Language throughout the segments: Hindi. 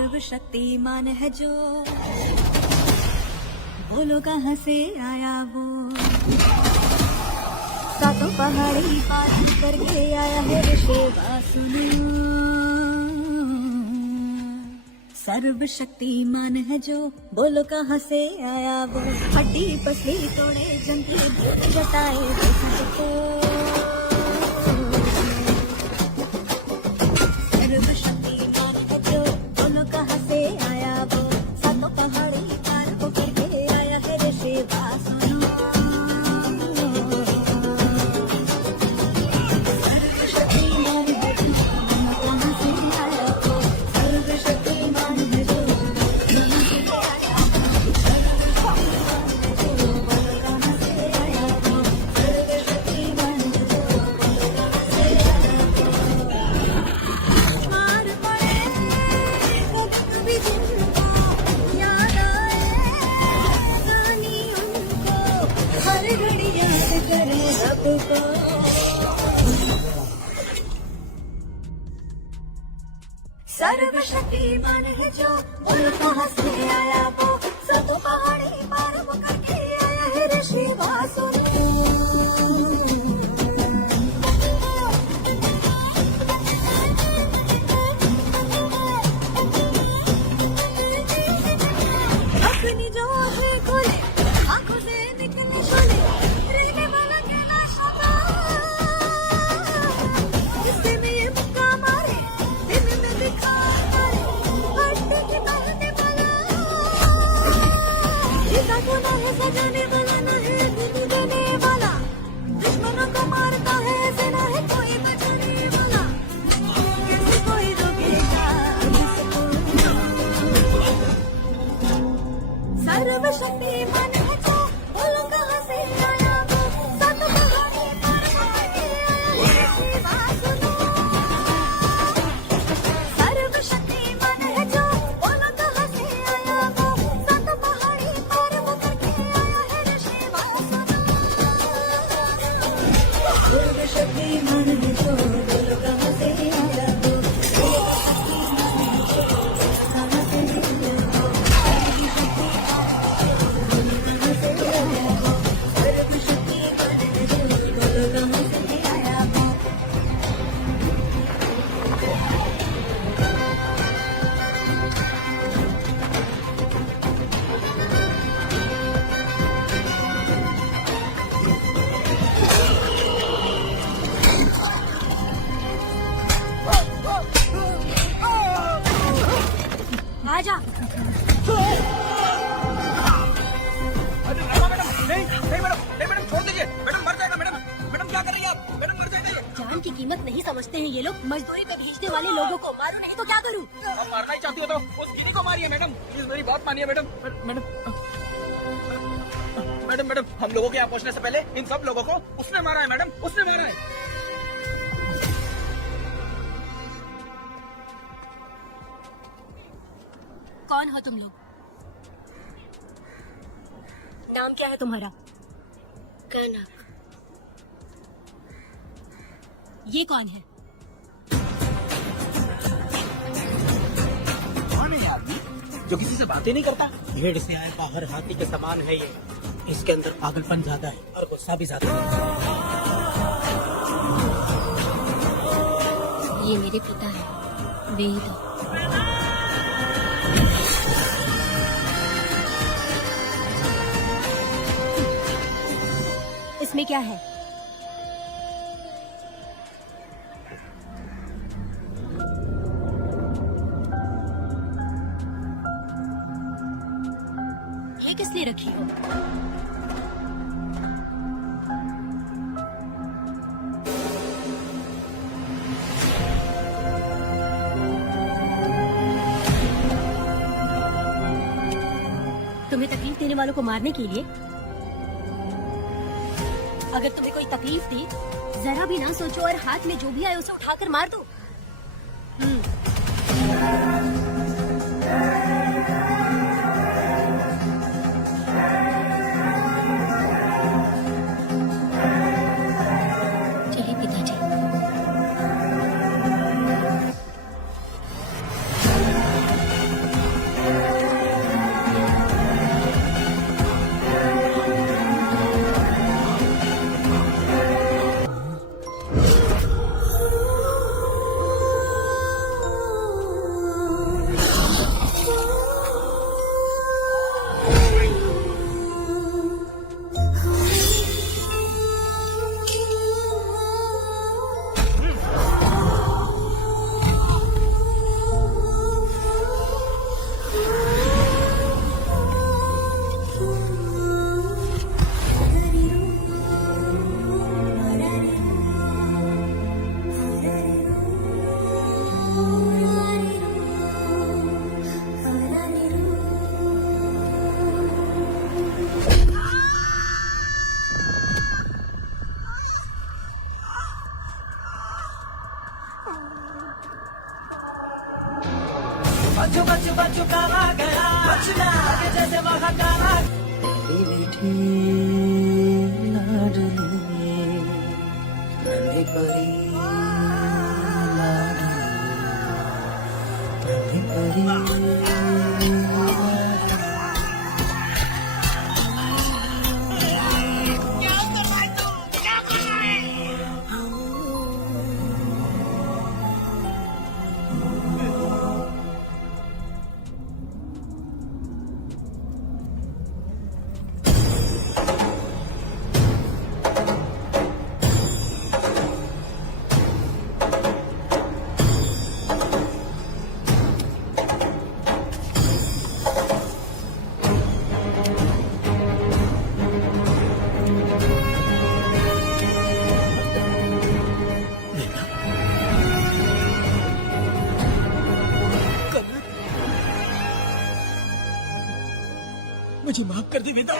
सर्वशक्तिमान है जो, बोलो कहाँ से आया वो। सातों पहाड़ी पार करके आया है ऋषि सुनो। सर्वशक्तिमान है जो, बोलो कहाँ से आया वो। हड्डी पसली तोड़े जंतु जताए सबको। सर्वशक्तिमान है जो, बोलो कहाँ से आया वो। सातों पहाड़ी पार को करके आया है ऋषि सुनो। सर्वशक्तिमान है जो, बोलो कहाँ से आया वो। सातों पहाड़ी पार वो करके आया है ऋषि सुनो। अपनी जो है खोले, आंखों से निकले शोले, रहने वाला कहना शोभा। इससे में ये मुक्का मारे, दिन में दिखा मारे, हड्डी की बहने वाला। इसका गुना है सजाने वाला, न है गुरु देने वाला। दुश्मनों को मारता है, सेना है कोई बचाने वाला। कैसे कोई रोकेगा इसको। सर्वशक्तिमान है जो, बोलो कहाँ से आया वो। सातों पहाड़ी पार करके आया है ऋषि सुनो। सर्वशक्तिमान है जो, बोलो कहाँ से आया वो। सातों पहाड़ी पार वो करके आया है ऋषि सुनो। सर्वशक्तिमान है जो, बोलो कहाँ से आया वो। कहाँ से आजा। अरे मैडम, नहीं मैडम, नहीं मैडम, छोड़ दीजिए। मैडम मर जाएगा। मैडम मैडम क्या कर रही है आप। मैडम मर जाएगा ये। जान की कीमत नहीं समझते हैं ये लोग। मजदूरी पे भेजने वाले लोगों को मारो नहीं तो क्या करूं। आप मारना ही चाहती हो तो उस गिनी को मारिए मैडम। प्लीज मेरी बात मानिए मैडम। मैडम मैडम हम लोगों के यहाँ पहुँचने से पहले इन सब लोगों को उसने मारा है मैडम, उसने मारा है। कौन हो तुम लोग? नाम क्या है तुम्हारा? कनक। ये कौन है? कौन है ये आदमी जो किसी से बातें नहीं करता? भेड़ से आए बाहर हाथी के समान है ये। इसके अंदर पागलपन ज्यादा है और गुस्सा भी ज्यादा है। ये मेरे पिता है, वेद। इसमें क्या है? ये किस लिए रखी हो? तुम्हें तकलीफ देने वालों को मारने के लिए? अगर तुम्हें कोई तकलीफ दी, जरा भी ना सोचो और हाथ में जो भी आए उसे उठाकर मार दो। चलिए पिताजी। बच्चू बच्चू बच्चू कहा गया बचना आगे जैसे वहाँ कहा मीठी लाडली नन्ही परी लाडली नन्ही परी मुझे माफ कर दे वेदा।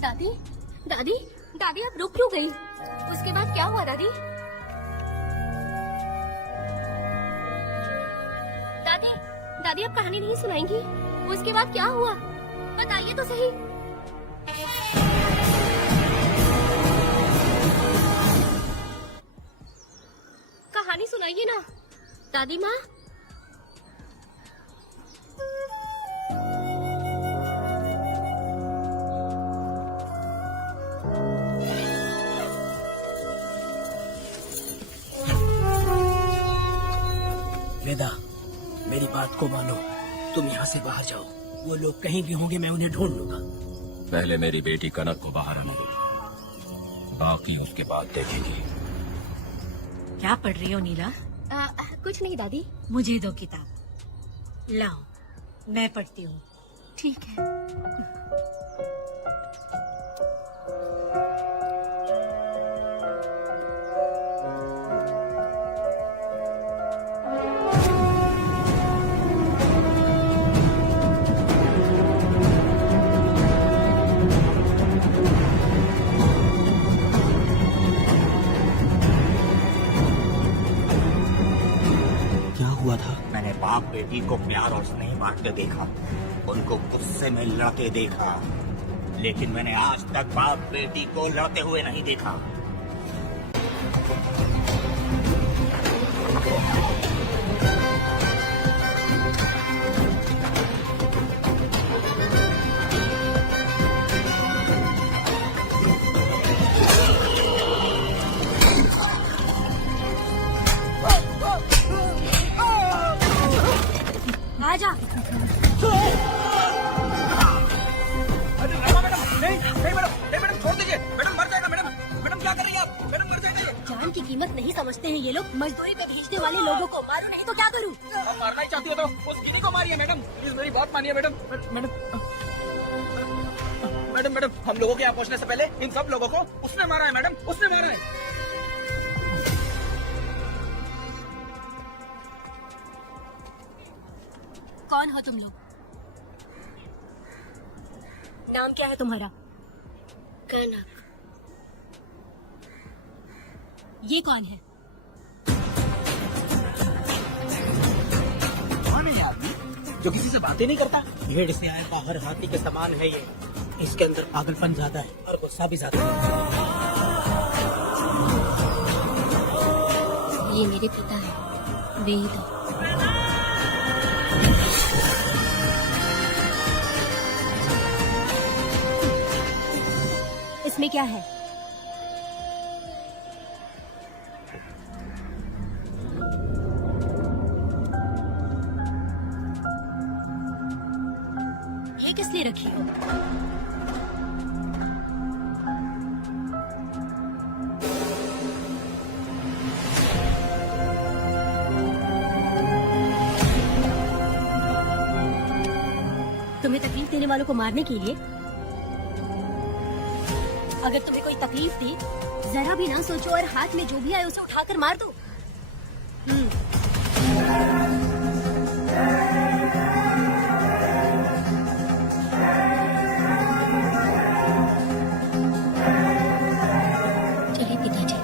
दादी दादी दादी आप रुक क्यों गई? उसके बाद क्या हुआ दादी? दादी दादी आप कहानी नहीं सुनाएंगी? उसके बाद क्या हुआ बताइए तो सही। कहानी सुनाइए ना दादी माँ। वेदा मेरी बात को मानो, तुम यहाँ से बाहर जाओ। वो लोग कहीं भी होंगे, मैं उन्हें ढूंढ लूंगा। पहले मेरी बेटी कनक को बाहर आने दो, बाकी उसके बाद देखेंगे। क्या पढ़ रही हो नीला? कुछ नहीं दादी। मुझे दो किताब लाओ, मैं पढ़ती हूँ। ठीक है। हुआ था? मैंने बाप बेटी को प्यार और स्नेह बांटते देखा, उनको गुस्से में लड़ते देखा, लेकिन मैंने आज तक बाप बेटी को लड़ते हुए नहीं देखा। आजा। अरे रमा मैडम, नहीं मैडम छोड़ दीजिए। मैडम मर जाएगा। मैडम क्या कर रही हैं आप? मैडम मर जाएगा ये। जान की कीमत नहीं समझते हैं ये लोग। मजदूरी पे भेजने वाले लोगों को मारो नहीं तो क्या करूँ? आप मारना ही चाहती हो तो उस कीनी को मारिए मैडम। प्लीज मेरी बात मानिए मैडम। मैडम हम लोगों के यहाँ पहुँचने से पहले इन सब लोगों को उसने मारा है मैडम, उसने मारा है। कौन हो तुम लोग? नाम क्या है तुम्हारा? कनक। ये कौन है? कौन है ये आदमी जो किसी से बातें नहीं करता? भीड़ से आए बाहर हाथी के समान है ये। इसके अंदर पागलपन ज्यादा है और गुस्सा भी ज्यादा है। ये मेरे पिता है, वेद। इसमें क्या है? रखियो। तुम्हें तकलीफ देने वालों को मारने के लिए? अगर तुम्हें कोई तकलीफ दी, जरा भी ना सोचो और हाथ में जो भी आए उसे उठाकर मार दो। चलिए पिताजी।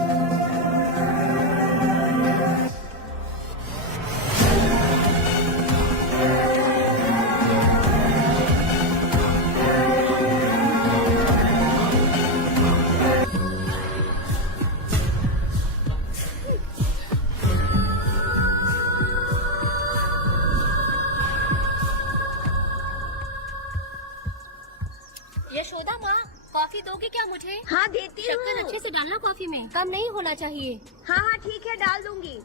यशोदा माँ, कॉफी दोगे क्या मुझे? हाँ देती शक्कर हूँ। अच्छे से डालना कॉफी में, कम नहीं होना चाहिए। हाँ हाँ ठीक है, डाल दूंगी।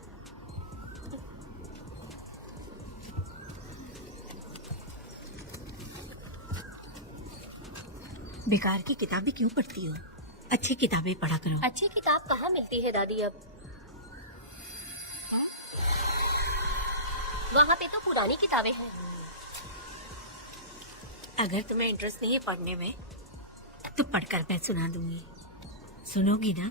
बेकार की किताबें क्यों पढ़ती हो? अच्छी किताबें पढ़ा करो। अच्छी किताब कहाँ मिलती है दादी अब? वहाँ पे तो पुरानी किताबें हैं। अगर तुम्हें इंटरेस्ट नहीं है पढ़ने में तो पढ़कर मैं सुना दूंगी। सुनोगी ना?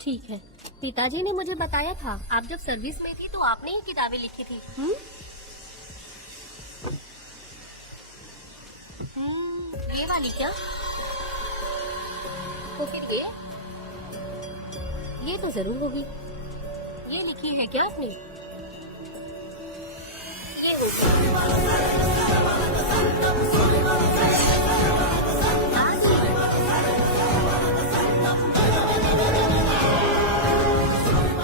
ठीक है। पिताजी ने मुझे बताया था, आप जब सर्विस में थी तो आपने ही किताबें लिखी थी। ये वाली क्या? तो फिर ये तो जरूर होगी। ये लिखी है क्या आपने? ये होगी।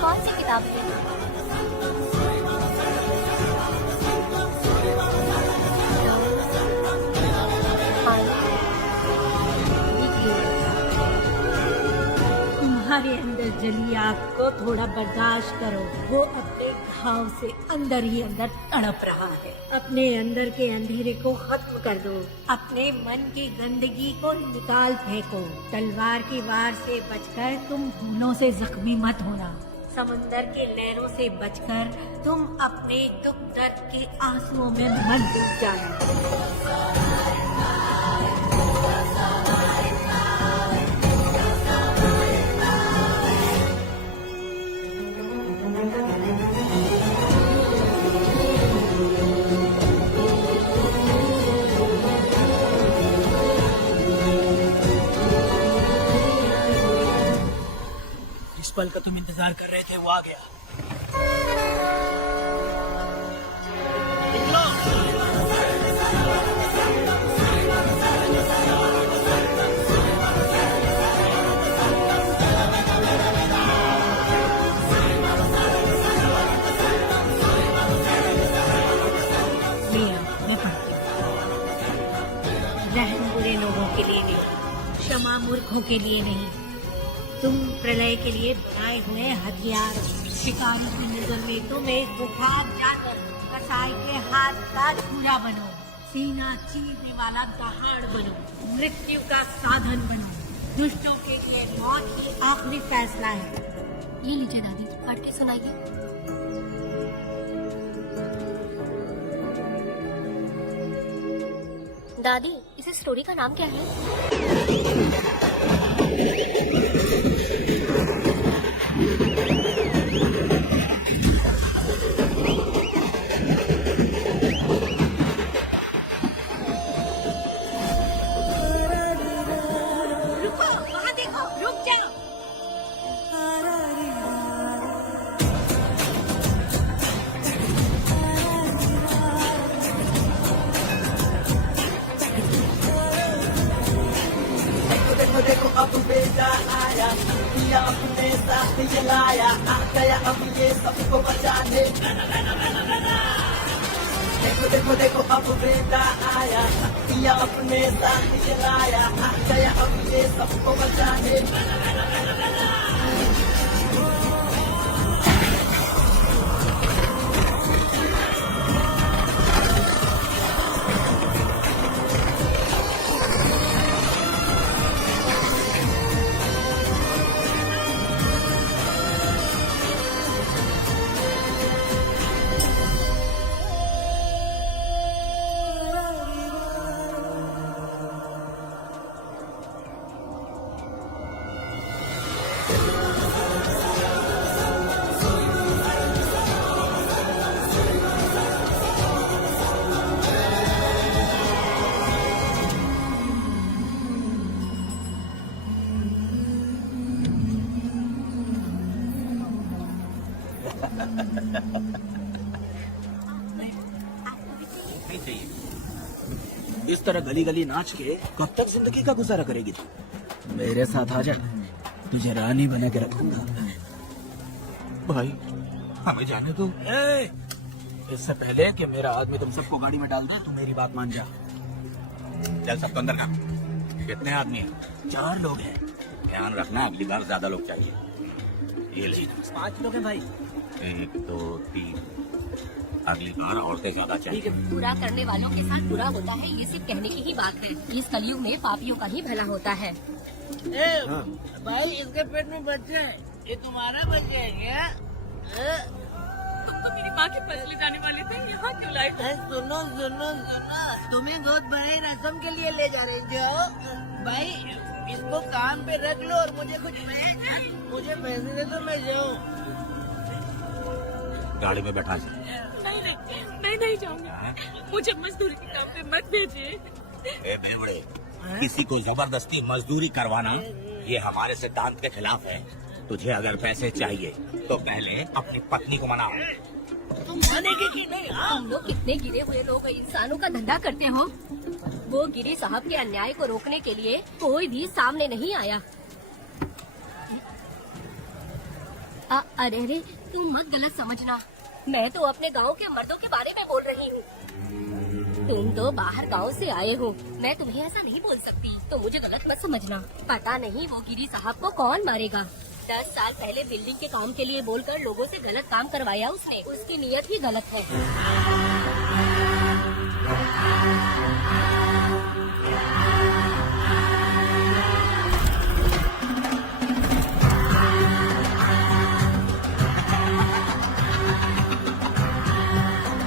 कौन सी किताब है? तुम्हारे अंदर जली आग को थोड़ा बर्दाश्त करो। वो अपने घाव से अंदर ही अंदर तड़प रहा है। अपने अंदर के अंधेरे को खत्म कर दो। अपने मन की गंदगी को निकाल फेंको। तलवार की वार से बचकर तुम भूलों से जख्मी मत होना। समंदर के लहरों से बचकर तुम अपने दुख दर्द के आंसुओं में मत डूब जाना। जिस पल का तुम इंतजार कर रहे थे वो आ गया। मैं पढ़ती हूँ। रहम बुरे लोगों के लिए नहीं, क्षमा मूर्खों के लिए नहीं। तुम प्रलय के लिए बनाए हुए हथियार। शिकारी की नजर में तुम एक बुखार जाकर कसाई के हाथ का छुरा बनो। सीना चीरने वाला दहाड़ बनो। मृत्यु का साधन बनो। दुष्टों के लिए मौत ही आखिरी फैसला है। ये लीजिए दादी, पढ़ के सुनाइए। दादी, इस स्टोरी का नाम क्या है? रुको, वहाँ देखो, रुक जाओ। देखो देखो अब बेटा आया, किया अपने साथ ये लाया, आ गया अब ये सबको बचाने। देखो देखो देखो अब बेटा आया, किया अपने साथ ये लाया, आ गया अब ये सबको बचाने। नहीं चाहिए। इस तरह गली गली नाच के कब तक जिंदगी का गुजारा करेगी तू? मेरे साथ आ जा, तुझे रानी बना के रखूंगा। भाई हमें जाने दो। इससे पहले कि मेरा आदमी तुम सबको गाड़ी में डाल दे, तू मेरी बात मान जा। चल सबको अंदर का। कितने आदमी हैं? 4 लोग हैं। ध्यान रखना अगली बार ज्यादा लोग चाहिए। ये ले 5 लोग हैं भाई। 1 2 3। अगली बार औरतें ज्यादा चाहिए। बुरा करने वालों के साथ बुरा होता है, ये सिर्फ कहने की ही बात है। इस कलयुग में पापियों का ही भला होता है। भाई इसके पेट में बच्चे हैं, ये तुम्हारा बच्चे है क्या? तो मेरी माँ के पास ले जाने वाले थे, यहाँ क्यों लाए? सुनो सुनो सुनो, तुम्हें गोद भराई रस्म के लिए ले जा रहे थे। भाई इसको काम पे रख लो और मुझे मुझे पैसे दे दो, मैं जाऊँ। गाड़ी में बैठा नहीं नहीं, मैं नहीं जाऊंगा। मुझे मजदूरी के काम पे मत भेजिए। ए बेवड़े, किसी को जबरदस्ती मजदूरी करवाना ये हमारे सिद्धांत के खिलाफ है। तुझे अगर पैसे चाहिए तो पहले अपनी पत्नी को मनाओ। तुम मानेगी कि नहीं? तुम लोग कितने गिरे हुए लोग इंसानों का धंधा करते हो। वो गिरी साहब के अन्याय को रोकने के लिए कोई भी सामने नहीं आया। अरे तुम मत गलत समझना, मैं तो अपने गांव के मर्दों के बारे में बोल रही हूँ। तुम तो बाहर गांव से आए हो, मैं तुम्हें ऐसा नहीं बोल सकती, तो मुझे गलत मत समझना। पता नहीं वो गिरी साहब को कौन मारेगा। 10 साल पहले बिल्डिंग के काम के लिए बोलकर लोगों से गलत काम करवाया उसने। उसकी नीयत ही गलत है।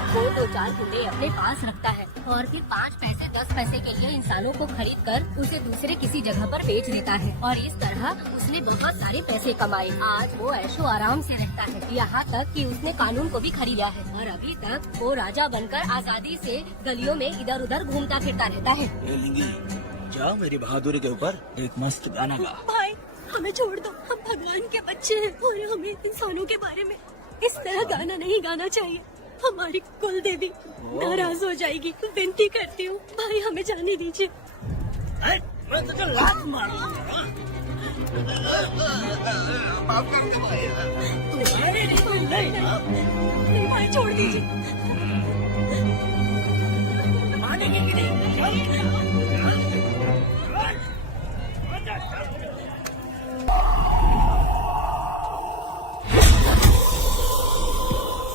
वो 2-4 गुंडे अपने पास रखता है और फिर 5 पैसे 10 पैसे के लिए इंसानों को खरीद कर उसे दूसरे किसी जगह पर बेच देता है। और इस तरह उसने बहुत सारे पैसे कमाए। आज वो ऐशो आराम से रहता है, यहाँ तक कि उसने कानून को भी खरीदा है और अभी तक वो राजा बनकर आजादी से गलियों में इधर उधर घूमता फिरता रहता है। जाओ मेरी बहादुरी के ऊपर एक मस्त गाना गा। भाई हमें छोड़ दो, हम भगवान के बच्चे हैं और हमें इंसानों के बारे में इस तरह गाना नहीं गाना चाहिए। हमारी कुल देवी नाराज हो जाएगी। विनती करती हूँ भाई, हमें जाने दीजिए। मैं तुझे लात मारूंगा। तुम्हारे लिए नहीं, भाई छोड़ दीजिए। मानेगी कि नहीं?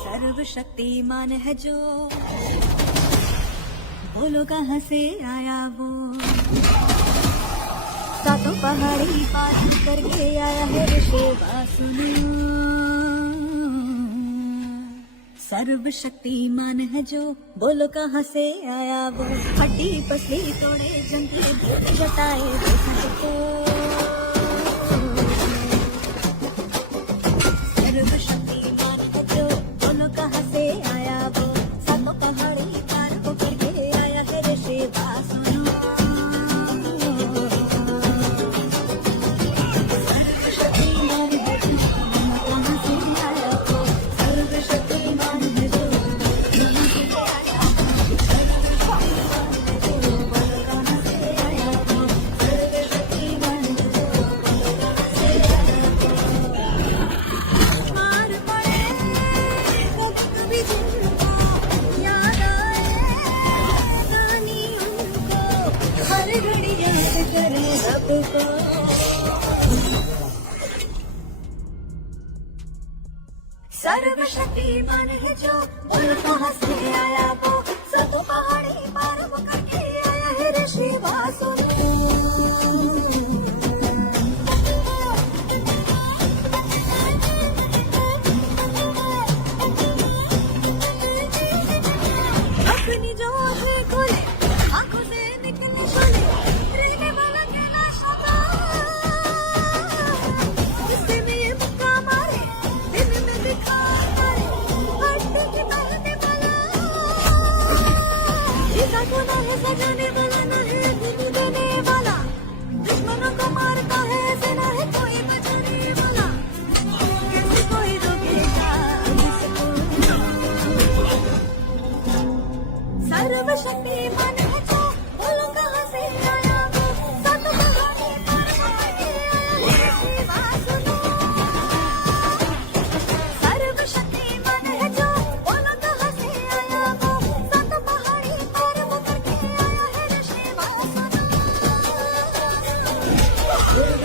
सर्वशक्तिमान है जो, बोलो कहाँ से आया वो। 7 पहाड़ी पार करके आया है ऋषि वासुना। सर्वशक्तिमान है जो, बोलो कहाँ से आया वो। हड्डी पसली तोड़े जंगली जताए सबको। सर्वशक्तिमान है जो, बोलो कहाँ से आया वो। 7 पहाड़ी पार करके आया है ऋषि वासुना। सर्वशक्तिमान है जो, कहाँ से आया वो। सर्वशक्तिमान है जो, कहाँ से आया वो। सर्वशक्तिमान है जो, बोलो कहाँ से आया वो। सर्वशक्तिमान है जो, बोलो कहाँ से आया वो। मार पड़े कभी जिनको याद आए, कहानी उनको हर घड़ी याद करे सबको। सर्वशक्तिमान है जो, बोलो कहाँ से आया वो। 7 पहाड़ी पार करके आया है ऋषि वासुना। अपनी जो आँखें खोले, आँखों से निकले शोले, रहने वाला कहना शब्द।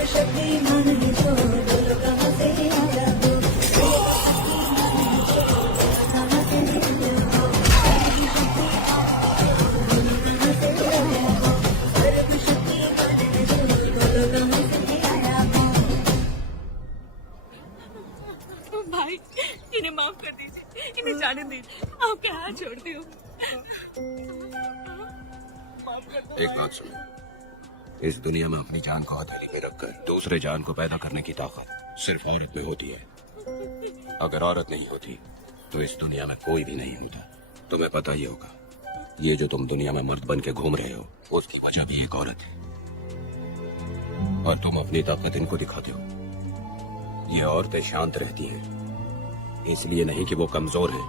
शक्तिमान है जो बोलो कहाँ से आया वो कहाँ से निकले हो सर्वशक्तिमान है जो बोलो कहाँ से आया वो भाई इन्हें माफ कर दीजिए, इन्हें जाने दीजिए, आपके हाथ छोड़ती हूँ। एक बात सुनो, इस दुनिया में अपनी जान को हथेली में रखकर दूसरे जान को पैदा करने की ताकत सिर्फ औरत में होती है। अगर औरत नहीं होती तो इस दुनिया में कोई भी नहीं होता। तुम्हें पता ही होगा, ये जो तुम दुनिया में मर्द बन के घूम रहे हो उसकी वजह भी एक औरत है, और तुम अपनी ताकत इनको दिखाते हो। ये औरतें शांत रहती हैं, इसलिए नहीं कि वो कमजोर है।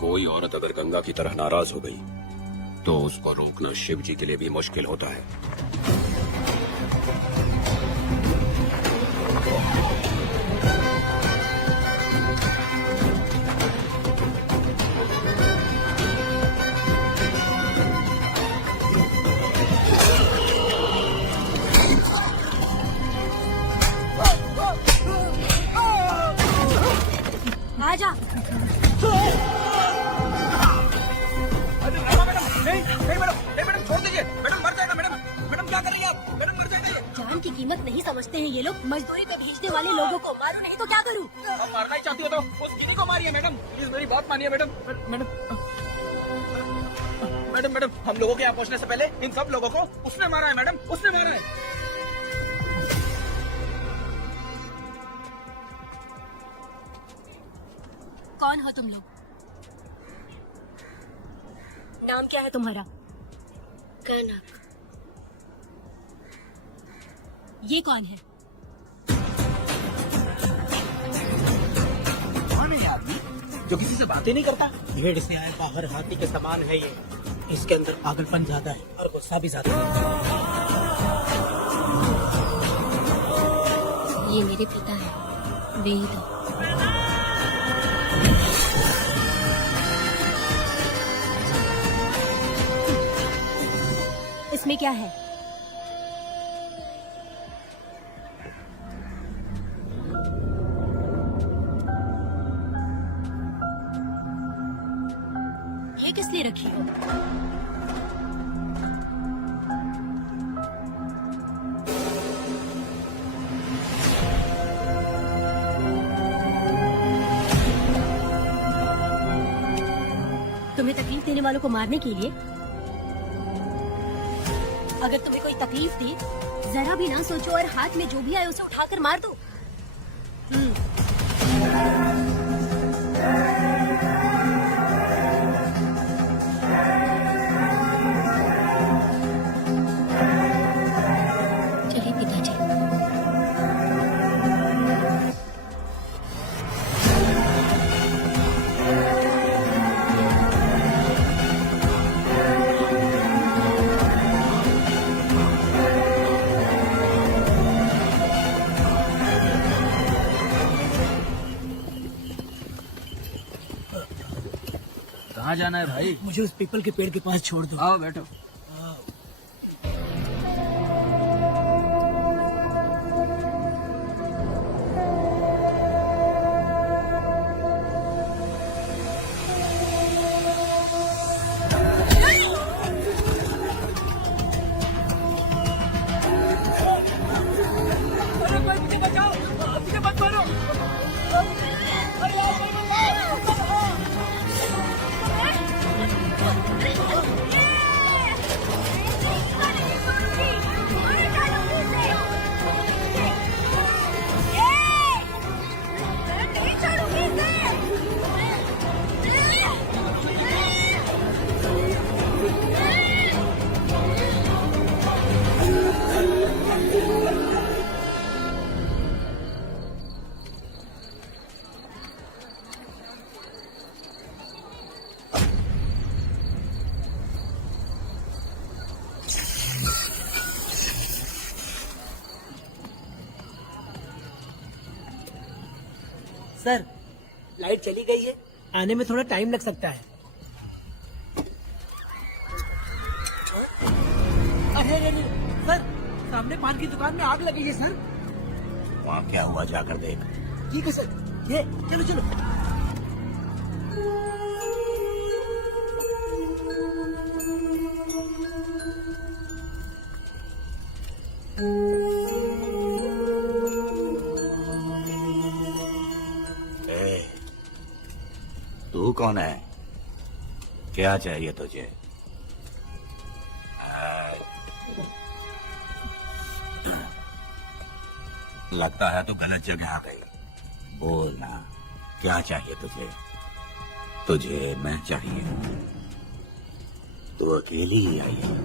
कोई औरत अगर गंगा की तरह नाराज हो गई तो उसको रोकना शिव जी के लिए भी मुश्किल होता है। आजा। अरे रमा मैडम, नहीं नहीं मैडम, नहीं मैडम छोड़ दीजिए, मैडम मर जाएगा मैडम, मैडम क्या कर रही है आप, मैडम मर जाएगा ये। जान की कीमत नहीं समझते हैं ये लोग। मजदूरी पे भेजने वाले लोगों को मारो नहीं तो क्या करूं? आप मारना ही चाहती हो तो उस गिनी को मारिए मैडम, प्लीज मेरी बात मानिए मैडम। मैडम मैडम मैडम हम लोगों के यहाँ पहुँचने से पहले इन सब लोगों को उसने मारा है मैडम, उसने मारा है। कौन हो तुम लोग? नाम क्या है तुम्हारा? कनक। ये कौन है? कौन है ये आदमी जो किसी से बातें नहीं करता? भेड़ से आए बाहर हाथी के समान है ये। इसके अंदर पागलपन ज्यादा है और गुस्सा भी ज्यादा है। ये मेरे पिता है, वेद। इसमें क्या है? ये किस लिए रखी हो? तुम्हें तकलीफ देने वालों को मारने के लिए? अगर तुम्हें कोई तकलीफ दी, जरा भी ना सोचो और हाथ में जो भी आए उसे उठाकर मार दो। चलिए पिताजी। कहाँ जाना है भाई? मुझे उस पीपल के पेड़ के पास छोड़ दो। आओ बैठो। सर, लाइट चली गई है, आने में थोड़ा टाइम लग सकता है। अरे सर, सामने पान की दुकान में आग लगी है सर। वहाँ क्या हुआ जाकर देख। ठीक है सर, ये चलो चलो। तू कौन है? क्या चाहिए तुझे? लगता है तो गलत जगह आ गई। बोलना क्या चाहिए तुझे? तुझे मैं चाहिए। तू अकेली ही आई है।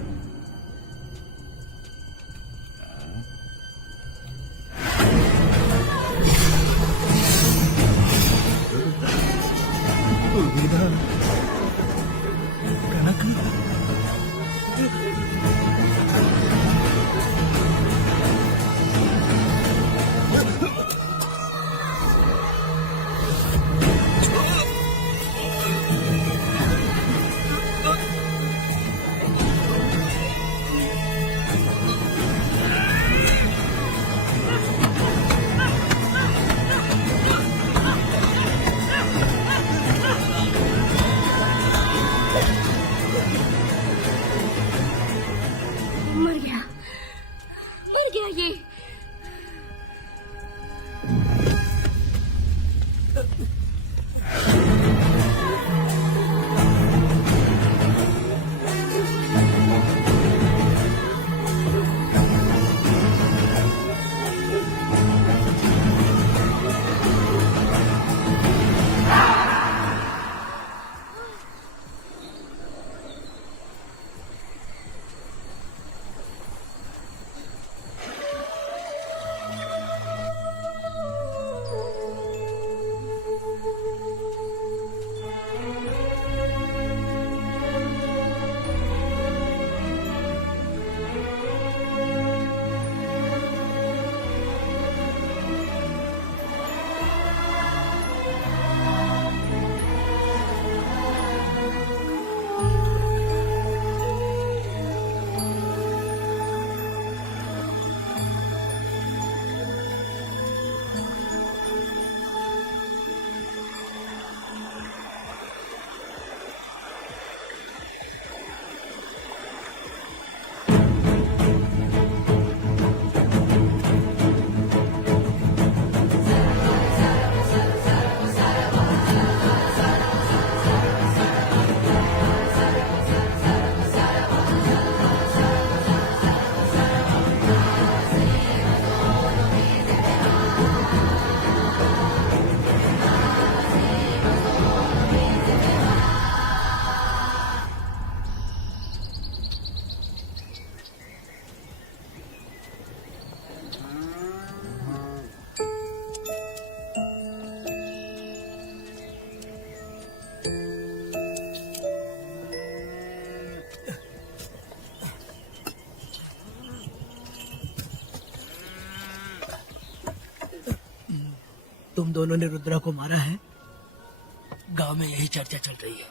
मर गया ये। तुम दोनों ने रुद्रा को मारा है? गांव में यही चर्चा चल रही है।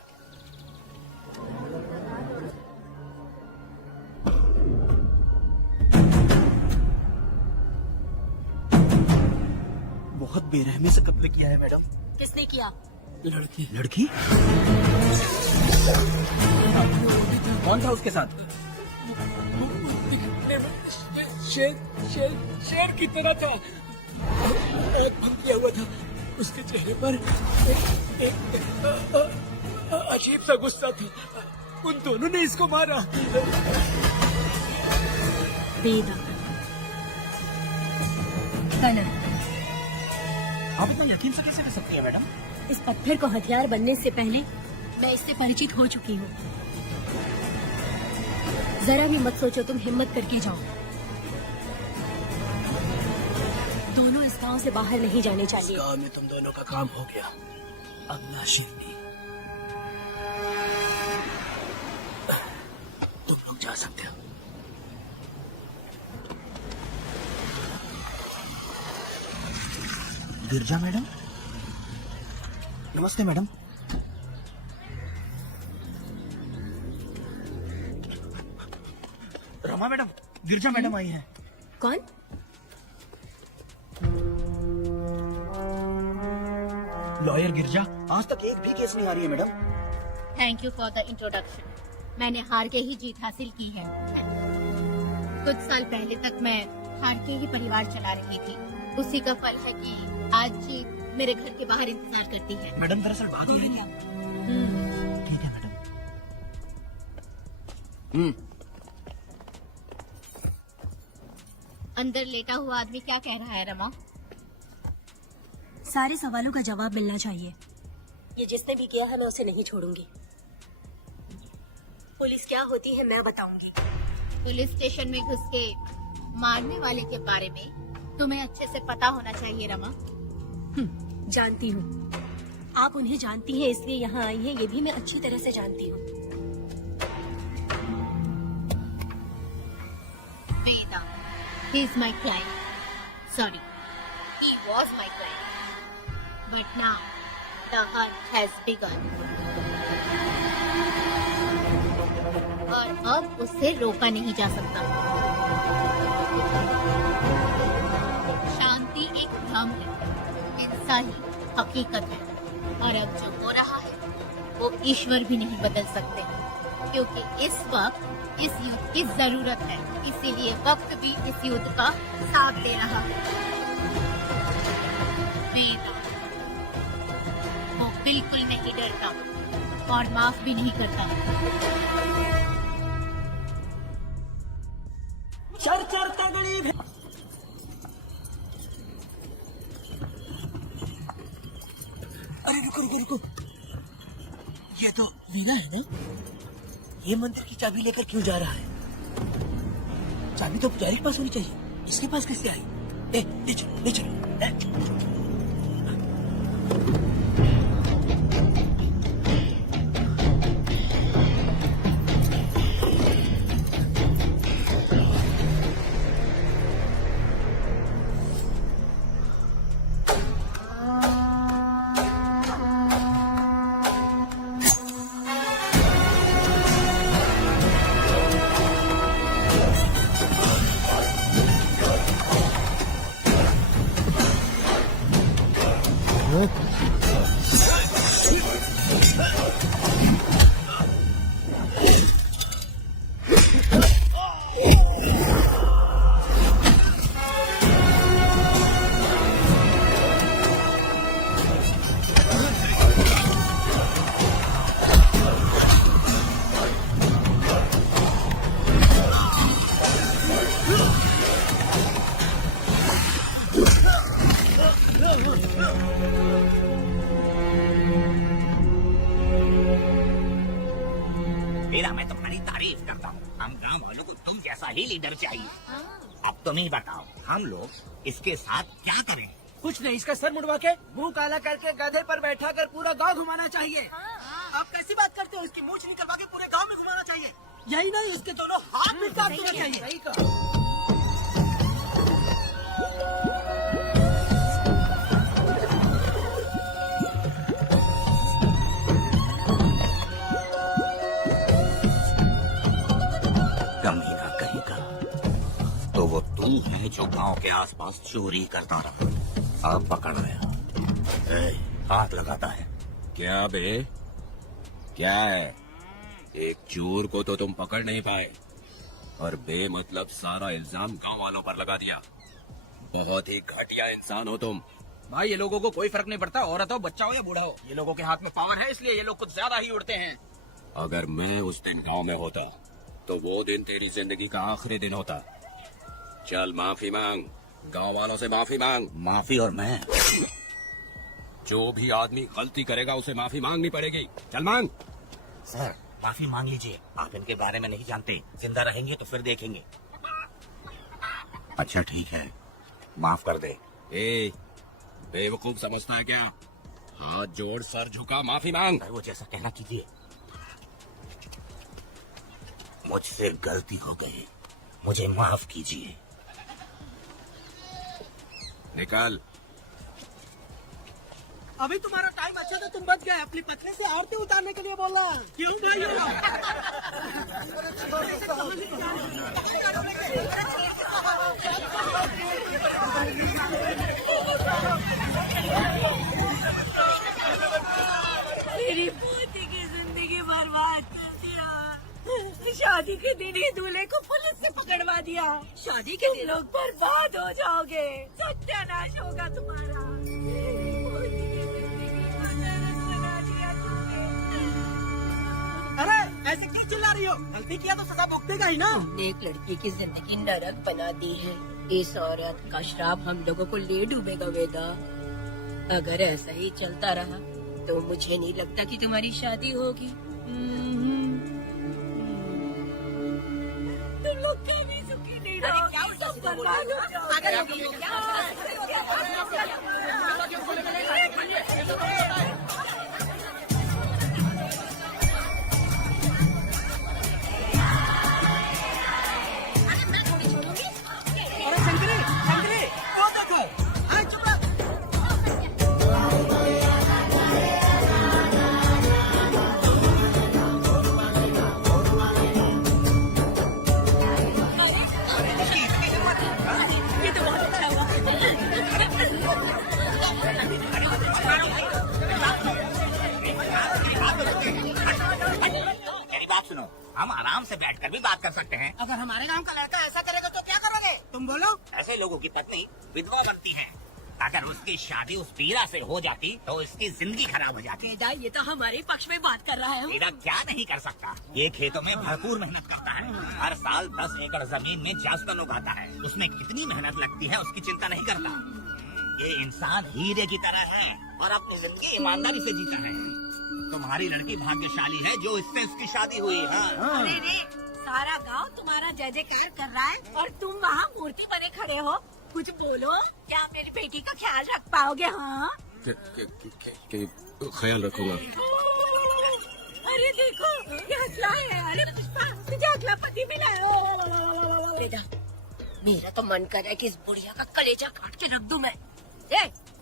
बहुत बेरहमी से कत्ल किया है मैडम। किसने किया? लड़की। लड़की? कौन था उसके साथ? शेर की तरह था। आँख बंद किया हुआ था। उसके चेहरे पर एक अजीब सा गुस्सा था। उन दोनों ने इसको मारा। वेदा, कनन, आप इतना यकीन से कैसे कर सकती है मैडम? इस पत्थर को हथियार बनने से पहले मैं इससे परिचित हो चुकी हूँ। जरा भी मत सोचो, तुम हिम्मत करके जाओ। दोनों इस गांव से बाहर नहीं जाने चाहिए। गांव में तुम दोनों का काम हो गया। अब ना शिवनी, तुम लोग जा सकते हो। गिरजा मैडम, नमस्ते मैडम। रमा मैडम, गिरजा मैडम आई है। कौन? लॉयर गिरजा, आज तक एक भी केस नहीं आ रही है madam. Thank you for the introduction. मैंने हार के ही जीत हासिल की है। कुछ साल पहले तक मैं हार के ही परिवार चला रही थी। उसी का फल है कि आज जीत मेरे घर के बाहर इंतजार करती है। मैडम दरअसल बात ये है कि ठीक है मैडम। अंदर लेटा हुआ आदमी क्या कह रहा है रमा? सारे सवालों का जवाब मिलना चाहिए। ये जिसने भी किया है मैं उसे नहीं छोड़ूंगी। पुलिस क्या होती है मैं बताऊंगी। पुलिस स्टेशन में घुस के मारने वाले के बारे में तुम्हें अच्छे से पता होना चाहिए रमा। जानती हूँ। आप उन्हें जानती हैं इसलिए यहाँ आई हैं, ये भी मैं अच्छी तरह से जानती हूँ। वेदा, he is my client. Sorry, he was my client. But now the hunt has begun. और अब उससे रोका नहीं जा सकता। शांति एक भ्रम है, हिंसा ही हकीकत है। और अब जो हो रहा है वो ईश्वर भी नहीं बदल सकते, क्योंकि इस वक्त इस युद्ध की जरूरत है। इसीलिए वक्त भी इस युद्ध का साथ दे रहा है। वेदा, वो बिल्कुल नहीं डरता और माफ भी नहीं करता। चर चर तगड़ी अरे रुको रुको रुको, ये तो वीरा है ना? ये मंदिर की चाबी लेकर क्यों जा रहा है? चाबी तो पुजारी के पास होनी चाहिए, इसके पास कैसे आई? ले चलो ले चलो। वीरा, मैं तुम्हारी तारीफ करता हूँ। हम गांव वालों को तुम जैसा ही लीडर चाहिए। अब तुम ही बताओ, हम लोग इसके साथ क्या करें? कुछ नहीं, इसका सर मुड़वा के मुंह काला करके गधे पर बैठा कर पूरा गांव घुमाना चाहिए। आप कैसी बात करते हो? इसकी मूछ निकलवा के पूरे गांव में घुमाना चाहिए। यही नहीं, इसके दोनों हाथ भी काट देना चाहिए। सही कहा। कमीना कहेगा तो वो तुम है जो गांव के आसपास चोरी करता रहा। अब पकड़ आया, हाथ लगाता है। क्या बे, क्या है? एक चोर को तो तुम पकड़ नहीं पाए और बे मतलब सारा इल्जाम गांव वालों पर लगा दिया। बहुत ही घटिया इंसान हो तुम। भाई, ये लोगों को कोई फर्क नहीं पड़ता, औरत हो, बच्चा हो या बूढ़ा हो। ये लोगों के हाथ में पावर है, इसलिए ये लोग कुछ ज्यादा ही उड़ते हैं। अगर मैं उस दिन गांव में होता तो वो दिन तेरी जिंदगी का आखिरी दिन होता। चल माफी मांग, गांव वालों से माफी मांग। माफी? और मैं? जो भी आदमी गलती करेगा उसे माफी मांगनी पड़ेगी। चल मांग। सर, माफी मांग लीजिए। आप इनके बारे में नहीं जानते, जिंदा रहेंगे तो फिर देखेंगे। अच्छा ठीक है, माफ कर दे। ए, बेवकूफ समझता है क्या? हाथ जोड़, सर झुका, माफी मांग। वो जैसा कहना कीजिए। मुझसे गलती हो गई, मुझे माफ कीजिए। निकल। अभी तुम्हारा टाइम अच्छा था, तुम बच गए। अपनी पत्नी से आरती उतारने के लिए बोला। क्यों भाई? शादी के दिन ही दूल्हे को पुलिस से पकड़वा दिया। शादी के दिन लोग बर्बाद हो जाओगे, सत्यानाश होगा तुम्हारा। अरे ऐसे क्यों चिल्ला रही हो? गलती किया तो सजा भुगतेगा ही ना। हमने एक लड़की की जिंदगी नरक बना दी है। इस औरत का श्राप हम लोगों को ले डूबेगा वेदा। अगर ऐसा ही चलता रहा तो मुझे नहीं लगता कि तुम्हारी शादी होगी। तुम लोग कभी सुखी नहीं रहोगे, सब बर्बाद हो अरे शंकरी, शंकरी, वो देखो। हाँ, चुप रह। ये तो बहुत अच्छा हुआ। मेरी बात सुनो, हम आराम से बैठकर भी बात कर सकते हैं। अगर हमारे गांव का लड़का ऐसा करेगा तो क्या करोगे? तुम बोलो। ऐसे लोगों की पत्नी विधवा बनती है। अगर उसकी शादी उस पीरा से हो जाती तो उसकी जिंदगी खराब हो जाती। वेदा, ये तो हमारे पक्ष में बात कर रहा है। मेरा क्या नहीं कर सकता। ये खेतों में भरपूर मेहनत करता है। हर साल 10 एकड़ जमीन में जासवन उगाता है। उसमें कितनी मेहनत लगती है उसकी चिंता नहीं करता। ये इंसान हीरे की तरह है और अपनी जिंदगी ईमानदारी से जीता है। तुम्हारी लड़की भाग्यशाली है जो इससे उसकी शादी हुई। हाँ। अरे रे, सारा गांव तुम्हारा जय जयकार कर रहा है और तुम वहाँ मूर्ति बने खड़े हो। कुछ बोलो, क्या मेरी बेटी का ख्याल रख पाओगे? हाँ, ख्याल रखूंगा। अरे देखो, ये हकला है। अरे पुष्पा, मुझे हकला पति मिला है। वेदा, मेरा तो मन कर रहा है कि इस बुढ़िया का कलेजा काट के रख दूं मैं।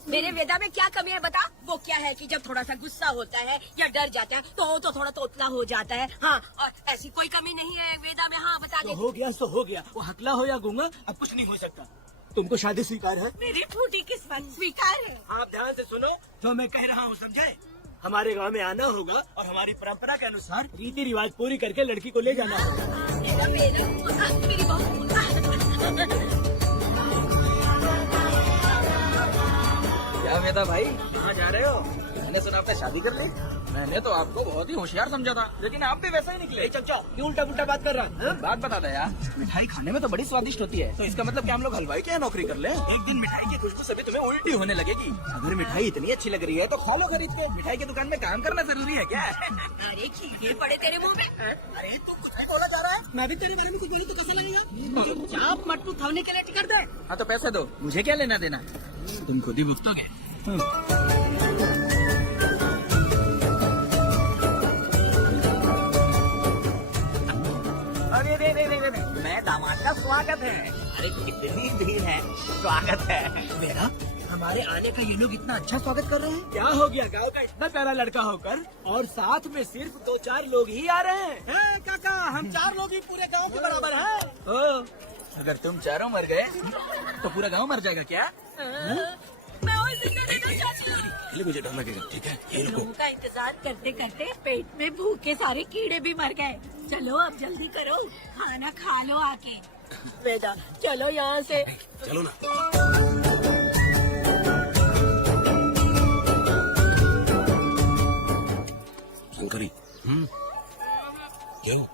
मेरे वेदा में क्या कमी है बता? वो क्या है कि जब थोड़ा सा गुस्सा होता है या डर जाता है तो थोड़ा तोतला हो जाता है। हाँ, और ऐसी कोई कमी नहीं है वेदा में। हाँ, बता दे। हो गया सो हो गया। वो हकला हो या गूंगा, अब कुछ नहीं हो सकता। तुमको शादी स्वीकार है? मेरी फूटी किस्मत स्वीकार है। आप ध्यान से सुनो जो मैं कह रहा हूँ, समझे? हमारे गांव में आना होगा और हमारी परंपरा के अनुसार रीति रिवाज पूरी करके लड़की को ले जाना होगा। मेरी बहू। क्या वेदा भाई, कहाँ जा रहे हो? मैंने सुना आपने शादी कर ली। मैंने तो आपको बहुत ही होशियार समझा था, लेकिन आप भी वैसा ही निकले। चचा, क्यों उल्टा पुल्टा बात कर रहा है? बात बता दे यार, मिठाई खाने में तो बड़ी स्वादिष्ट होती है, तो इसका मतलब क्या हम लोग हलवाई के यहाँ नौकरी कर ले? एक दिन मिठाई की खुशबू से भी तुम्हें उल्टी होने लगेगी। अगर मिठाई इतनी अच्छी लग रही है तो खा लो खरीद के। मिठाई की दुकान में काम करना जरूरी है क्या? अरे खीरे पड़े तेरे मुंह में। अरे तू कुछ नहीं बोला जा रहा है। मैं भी तेरे बारे में कुछ बोलूं तो कैसा लगेगा? चाप मट्टू खाने के लिए टिकट दे। हाँ तो पैसे दो, मुझे क्या लेना देना, तुम खुद ही भुगतोगे। अरे रे रे रे रे, मैं दामाद का स्वागत है। अरे कितनी भीड़ है, स्वागत है। मेरा हमारे आने का ये लोग इतना अच्छा स्वागत कर रहे हैं। क्या हो गया गांव का इतना प्यारा लड़का होकर और साथ में सिर्फ 2-4 लोग ही आ रहे हैं? काका, हम 4 लोग ही पूरे गांव के बराबर हैं। अगर तुम चारों मर गए तो पूरा गांव मर जाएगा क्या? मैं और जिंदा देना चाहती हूँ। मुझे डर लगेगा, ठीक है? ये रुको। उनका इंतजार करते करते पेट में भूखे सारे कीड़े भी मर गए। चलो अब जल्दी करो, खाना खा लो आके। वेदा, चलो यहाँ से। चलो ना। शंकरी, क्यों?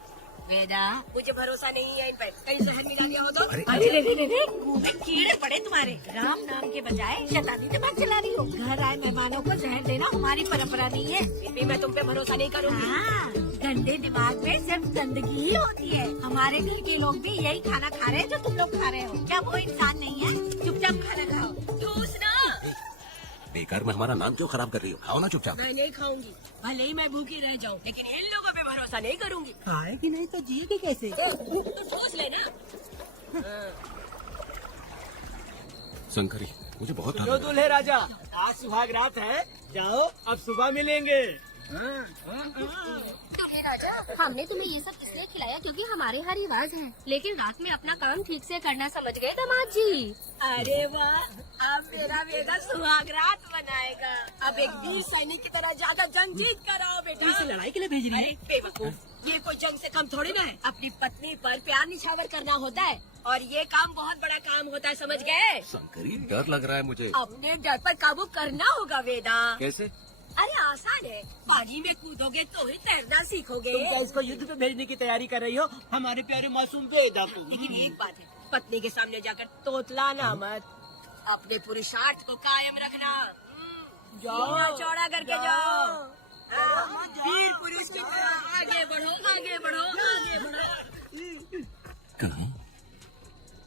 वेदा, मुझे भरोसा नहीं है इन पर। कहीं जहर मिला दिया हो तो? अरे रे रे रे रे, मुंह में कीड़े पड़े तुम्हारे। राम नाम के बजाय शैतानी दिमाग चला रही हो। घर आए मेहमानों को जहर देना हमारी परंपरा नहीं है, इसलिए मैं तुम पे भरोसा नहीं करूँगी। हाँ, गंदे दिमाग में सिर्फ गंदगी ही होती है। हमारे घर के लोग भी यही खाना खा रहे हैं जो तुम लोग खा रहे हो। क्या वो इंसान नहीं है? चुपचाप खाना खाओ। ठूस ना। बेकार में हमारा नाम क्यों खराब कर रही हो? खाओ ना चुपचाप। मैं नहीं खाऊंगी, भले ही मैं भूखी रह जाऊँ, लेकिन इन लोगों पे भरोसा नहीं करूँगी। खाएगी नहीं तो जिएगी कैसे? तो ठूस लेना। शंकरी, मुझे बहुत डर जो लग रहा दूल्हे राजा, आज सुहाग रात है, जाओ अब सुबह मिलेंगे। अरे राजा, हमने तुम्हें ये सब इसलिए खिलाया क्योंकि हमारे यहाँ रिवाज है, लेकिन रात में अपना काम ठीक से करना समझ गए दामाद जी। अरे वाह, अब मेरा बेटा सुहाग रात मनाएगा। अब एक वीर सैनिक की तरह ज्यादा जंग जीत कर आओ बेटा। इसे लड़ाई के लिए भेज रही है? अरे बेवकूफ, ये कोई जंग से कम थोड़ी ना है। अपनी पत्नी पर प्यार निछावर करना होता है और ये काम बहुत बड़ा काम होता है, समझ गए? शंकरी, डर लग रहा है मुझे। अपने डर पर काबू करना होगा वेदा। कैसे? अरे आसान है, पानी में कूदोगे तो ही तैरना सीखोगे। तुम क्या इसको युद्ध पे भेजने की तैयारी कर रही हो? हमारे प्यारे मासूम वेदा को। लेकिन एक बात है, पत्नी के सामने जाकर तोतलाना मत, अपने पुरुषार्थ को कायम रखना। जाओ चौड़ा करके जाओ, वीर पुरुष की तरह आगे बढ़ो, आगे बढ़ो, आगे बढ़ो।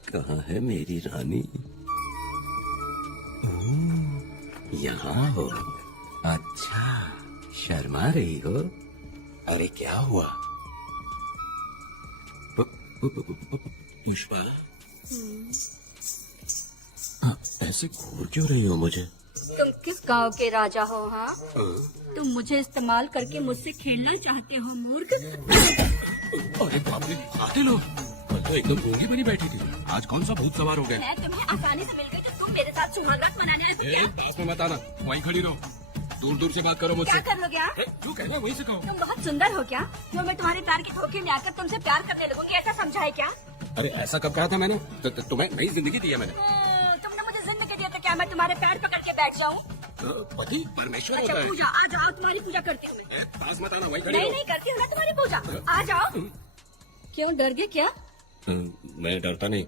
कहाँ है मेरी रानी? यहाँ हो? अच्छा, शर्मा रही हो? अरे क्या हुआ? पुष्पा, ऐसे घूर क्यों रही हो मुझे? तुम किस गांव के राजा हो? हाँ, तुम मुझे इस्तेमाल करके मुझसे खेलना चाहते हो मूर्ख। अरे बाप रे, आते लोग कल तो एकदम गूंगी बनी बैठी थी, आज कौन सा भूत सवार हो गया? मैं तुम्हें आसानी से मिल गई तो तुम मेरे साथ सुहागरात मनाने आए हो क्या? पास में मत आना, वहीं खड़ी रहो, दूर दूर से बात करो मुझसे। क्या कर लोगे आप? जो कहना वहीं से कहो। तुम बहुत सुंदर हो क्या, जो मैं तुम्हारे प्यार के धोखे में आकर तुमसे प्यार करने लगूंगी, ऐसा समझा है क्या? अरे ऐसा कब कहा था मैंने? तुम्हें नई जिंदगी दी है मैंने। तुमने मुझे जिंदगी दी है तो क्या मैं तुम्हारे पैर पकड़ के बैठ जाऊँ? पति परमेश्वर अच्छा होता है। पूजा, आ जाओ, तुम्हारी पूजा करती हूँ मैं। पास मत आना, वहीं खड़ी नहीं रहो। नहीं करती हूँ ना तुम्हारी पूजा, आ जाओ। क्यों डर गए क्या? मैं डरता नहीं,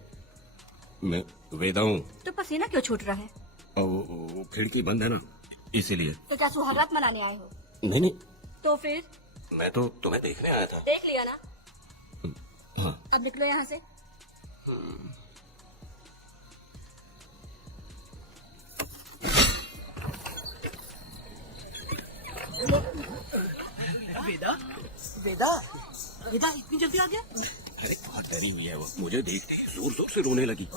मैं वेदा हूँ। तो पसीना क्यों छूट रहा है? और वो खिड़की बंद है ना, इसीलिए। तो क्या सुहागरात मनाने आए हो? नहीं नहीं, तो फिर मैं तो तुम्हें देखने आया था। देख लिया ना, हाँ। अब निकलो यहाँ से। वेदा, वेदा, वेदा इतनी जल्दी आ गया? अरे बहुत डरी हुई है वो, मुझे देखते ही जोर जोर से रोने लगी।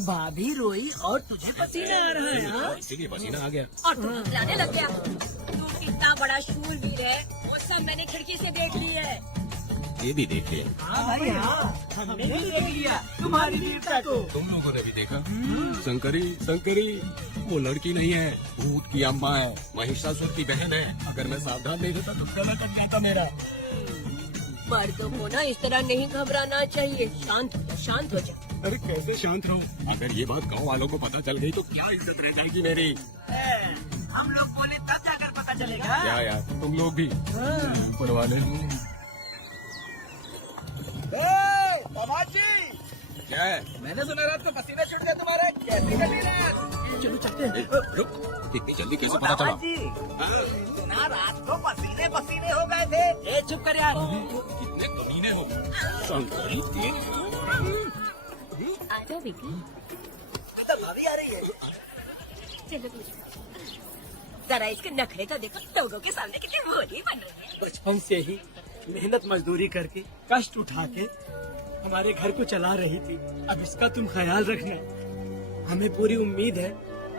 भाभी रोई और तुझे पसीना आ रहा है? हाँ? इसीलिए पसीना आ गया। और तुम खिलाने लग गया। तू कितना बड़ा शूरवीर है, वो सब मैंने खिड़की से देख ली है। ये भी देख लिया। हाँ भाई हाँ, हमने भी देख लिया तुम्हारी वीरता को। तुम लोगों ने भी देखा? शंकरी, शंकरी, वो लड़की नहीं है, भूत की अम्मा है, महिषासुर की बहन है। अगर मैं सावधान नहीं रहता तो गला कट जाता मेरा। मर्दों को ना इस तरह नहीं घबराना चाहिए, शांत हो जा, शांत हो जा। अरे कैसे शांत रहूं? अगर ये बात गांव वालों को पता चल गई तो क्या इज्जत रह जाएगी मेरी? हम लोग बोले तब जाकर पता चलेगा। क्या यार, तुम लोग भी ऊपर वाले। जी, क्या है? मैंने सुना रात को पसीने छूट गए तुम्हारे, कैसी कटी रात? चलो चलते हैं। रुक, इतनी जल्दी कैसे पता चला? सुना रात को पसीने पसीने हो गए थे। ए चुप कर यार। कितने कमीने हो शंकरी। आ जाओ बेटी, भाभी आ रही है। चलो बेटी। जरा इसके नखरे तो देखो, लोगों के सामने कितनी भोली बन रही है। बचपन से ही मेहनत मजदूरी करके कष्ट उठा के हमारे घर को चला रही थी। अब इसका तुम ख्याल रखना। हमें पूरी उम्मीद है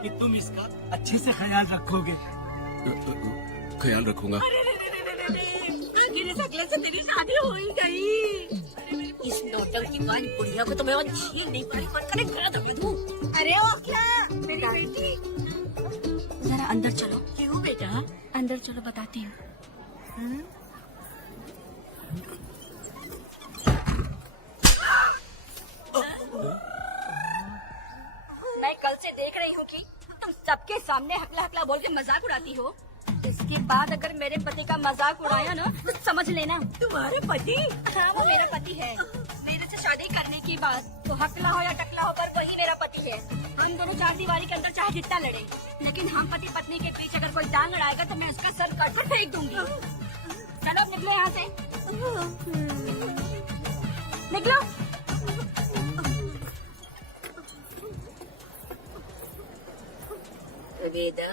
कि तुम इसका अच्छे से ख्याल रखोगे। ख्याल रखूंगा। आखिर इस अगले से तेरी शादी हो ही गई। इस नौटंकीबाज बुढ़िया को तो मैं और झेल नहीं पाई, मन करे घर दबे दूं। अरे वो क्या, मेरी बेटी। जरा अंदर चलो। क्यों बेटा? अंदर चलो, बताती हूँ। मैं कल से देख रही हूँ कि तुम सबके सामने हकला हकला बोल के मजाक उड़ाती हो। इसके बाद अगर मेरे पति का मजाक उड़ाया ना तो समझ लेना। तुम्हारे पति? हाँ, वो मेरा पति है। मेरे से शादी करने की बात तो हकला हो या टकला हो, पर वही मेरा पति है। हम दोनों चार दीवारी के अंदर चाहे जितना लड़े, लेकिन हम पति पत्नी के बीच अगर कोई टांग अड़ाएगा तो मैं उसका सर कट कर फेंक दूंगी। चलो अब निकलो यहाँ से, निकलो। वेदा,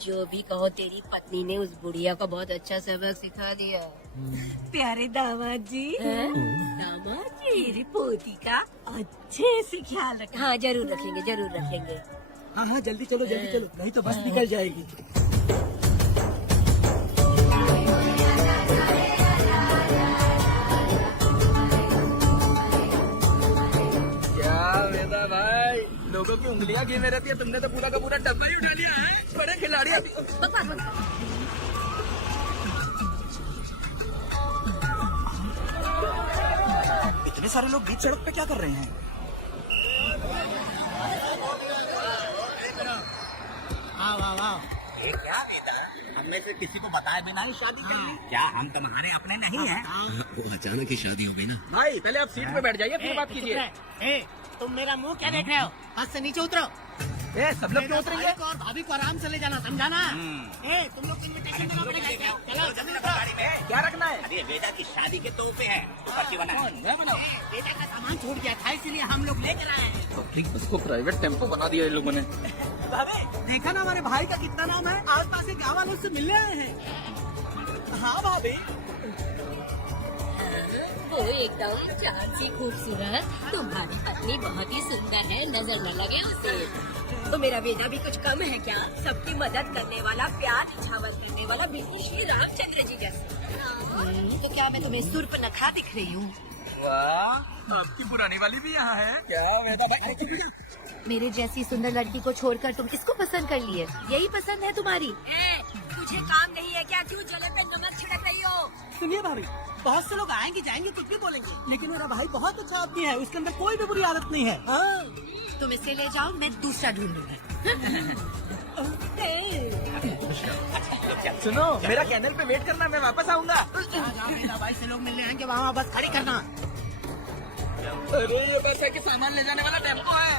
जो भी कहो, तेरी पत्नी ने उस बुढ़िया को बहुत अच्छा सबक सिखा दिया। प्यारे दामाद जी, दामाद जी, मेरी पोती का अच्छे से ख्याल रखें। हाँ जरूर रखेंगे, जरूर रखेंगे। हाँ हाँ जल्दी चलो, जल्दी चलो, नहीं तो बस निकल जाएगी। क्या वेदा भाई, लोगों की उंगलियां गिर रहती है, तुमने तो पूरा का पूरा डब्बा ही उठा लिया है। बड़े खिलाड़ी अभी। इतने सारे लोग बीच सड़क पे क्या कर रहे हैं? ये क्या बेटा, हम में से किसी को बताए बिना ही शादी कर ली? क्या हम तुम्हारे अपने नहीं हैं? वो अचानक ही शादी हो गई ना। भाई पहले आप सीट पे बैठ जाइए, फिर बात कीजिए। तुम मेरा मुंह क्या देख रहे हो? हाथ से नीचे उतरो। सब लोग क्यों उतरेंगे? और भाभी को आराम से ले जाना, समझाना? तुम लोग को इन्विटेशन देना पड़ेगा। चलो जल्दी उतरो। क्या रखना है? अरे बेटा की शादी के तोहफे हैं, तो पर्ची बना। बेटा का सामान छूट गया था, इसलिए हम लोग लेकर आए हैं। पब्लिक बस को प्राइवेट टेम्पो बना दिया इन लोगों ने। देखा ना हमारे भाई का कितना नाम है, आस पास के गाँव वालों से मिलने आए हैं। हाँ भाभी, वो एकदम चाँद सी खूबसूरत, तुम्हारी पत्नी बहुत ही सुंदर है, नजर न लगे उसे। तो मेरा बेटा भी कुछ कम है क्या? सबकी मदद करने वाला, प्यार निछावर करने वाला, बिल्कुल श्री रामचंद्र जी जैसे। तो क्या मैं तुम्हें सूर्पनखा दिख रही हूँ? वाह, आपकी पुरानी वाली भी यहाँ है क्या? वेदा भाई, मेरे जैसी सुंदर लड़की को छोड़कर तुम किसको पसंद कर लिए? यही पसंद है तुम्हारी? तुझे काम नहीं है क्या? क्यों जले पे नमक छिड़क रही हो? सुनिए भाभी, बहुत से लोग आएंगे जाएंगे कुछ भी बोलेंगे, लेकिन मेरा भाई बहुत अच्छा आदमी है, उसके अंदर कोई भी बुरी आदत नहीं है। तुम इसे ले जाओ, मैं दूसरा ढूंढूंगा। सुनो, मेरा कैनल पे वेट करना, मैं वापस आऊंगा। मेरा भाई से लोग मिलने आएंगे, वहाँ बस खड़ी करना। अरे ये बस है कि सामान ले जाने वाला टेम्पो है।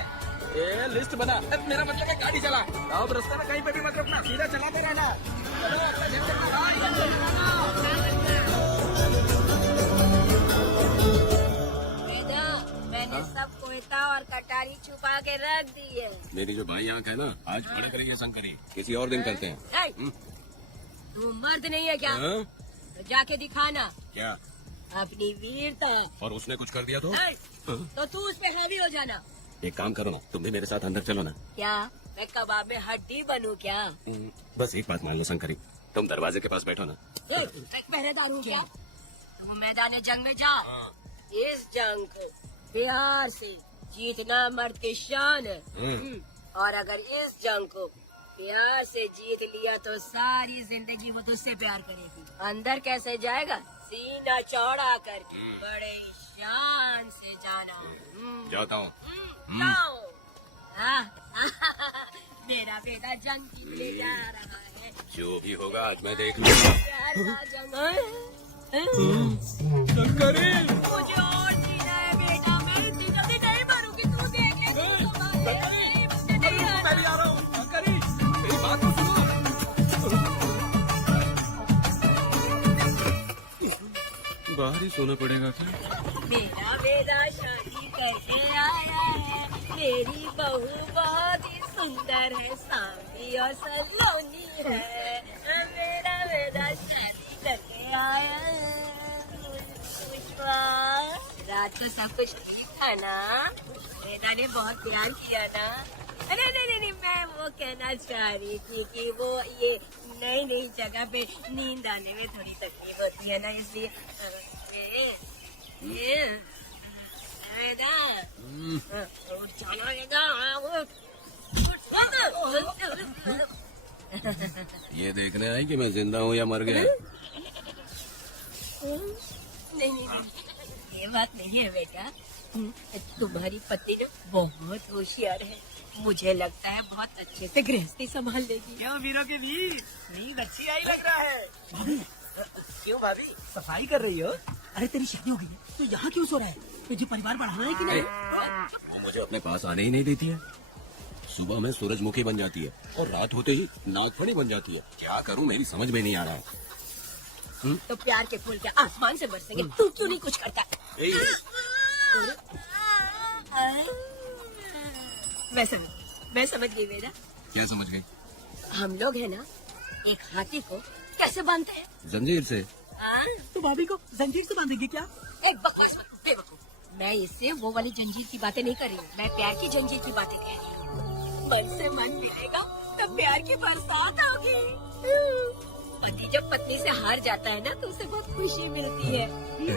ये लिस्ट बना, अब मेरा मतलब है गाड़ी चला। अब रास्ते में कहीं पे भी मत रुकना, सीधा चलाते रहना। मैंने सब कोयता और कटारी छुपा के रख दी है। मेरी जो भाई आंख है ना, आज खड़े करेंगे शंकरी, किसी और दिन करते हैं। तू मर्द नहीं है क्या? हाँ? तो जाके दिखाना क्या? अपनी वीरता। और उसने कुछ कर दिया तो? तो तू उस पे हावी हो जाना। एक काम करो ना, तुम भी मेरे साथ अंदर चलो ना। क्या मैं कबाब में हड्डी बनूं क्या? बस एक बात मान लो शंकरी, तुम दरवाजे के पास बैठो ना। एक पहरेदार हूँ क्या? तुम मैदान जंग में जाओ, इस जंग को प्यार से जीतना मर्द की शान है। और अगर इस जंग को प्यार से जीत लिया तो सारी जिंदगी वो तुझसे प्यार करेगी। अंदर कैसे जाएगा? सीना चौड़ा करके बड़े शान से जाना। जाता हूँ। जाओ। मेरा बेटा जंग जीतने जा रहा है। जो भी होगा आज मैं देख लूंगा। प्यार का जंग मुझे और जीना है बेटा, मैं इतनी जल्दी नहीं मरूंगी, तू देखेगी। मुझे नहीं आना। बाहर ही सोना पड़ेगा क्या? मेरा बेटा शादी करके आया है, मेरी बहू बहुत ही सुंदर है, सांवली और सलोनी है। मेरा बेटा शादी करके आया है। पुष्पा, रात को सब कुछ ठीक था ना? बेटा ने बहुत प्यार किया ना? अरे नहीं, मैं वो कहना चाह रही थी कि वो ये नई जगह पे नींद आने में थोड़ी तकलीफ होती है ना, इसलिए ये देखने आई कि मैं जिंदा हूँ या मर गया? नहीं, ये बात नहीं है बेटा। तुम्हारी पत्नी ना बहुत होशियार है, मुझे लगता है बहुत अच्छे से गृहस्थी संभाल लेगी। क्यों वीरों के वीर, नींद अच्छी आई लग रहा है। क्यों भाभी? सफाई कर रही हो? अरे तेरी शादी हो गई है, तो यहाँ क्यों सो रहा है? तुझे परिवार बढ़ाना है कि नहीं? वो मुझे अपने पास आने ही नहीं देती है। सुबह में सूरजमुखी बन जाती है और रात होते ही नागफनी बन जाती है। क्या करूँ मेरी समझ में नहीं आ रहा। तो प्यार के फूल क्या आसमान से बरसेंगे? तू क्यों नहीं कुछ करता? मैं समझ गई बेटा। क्या समझ गई? हम लोग है ना, एक हाथी को कैसे बांधते हैं? जंजीर से। तो भाभी को जंजीर से बांधेगी क्या? एक बकवास मत, बेवकूफ। मैं इससे वो वाली जंजीर की बातें नहीं कर रही हूँ, मैं प्यार की जंजीर की बातें कह रही हूँ। मन से मन मिलेगा तो प्यार की बरसात होगी। पति जब पत्नी से हार जाता है ना, तो उसे बहुत खुशी मिलती है।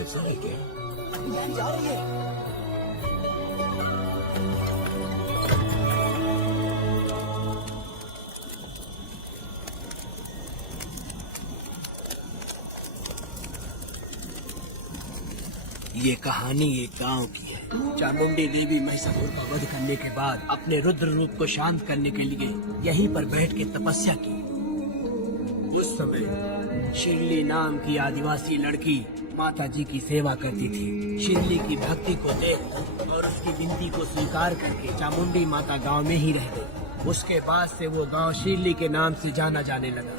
ऐसा है क्या? जा रही है। ये कहानी एक गांव की है। चामुंडी देवी महिषासुर का वध करने के बाद अपने रुद्र रूप को शांत करने के लिए यहीं पर बैठ के तपस्या की। उस समय शिरली नाम की आदिवासी लड़की माता जी की सेवा करती थी। शिरली की भक्ति को देख और उसकी विनती को स्वीकार करके चामुंडी माता गांव में ही रह गई। उसके बाद से वो गांव शिरली के नाम से जाना जाने लगा।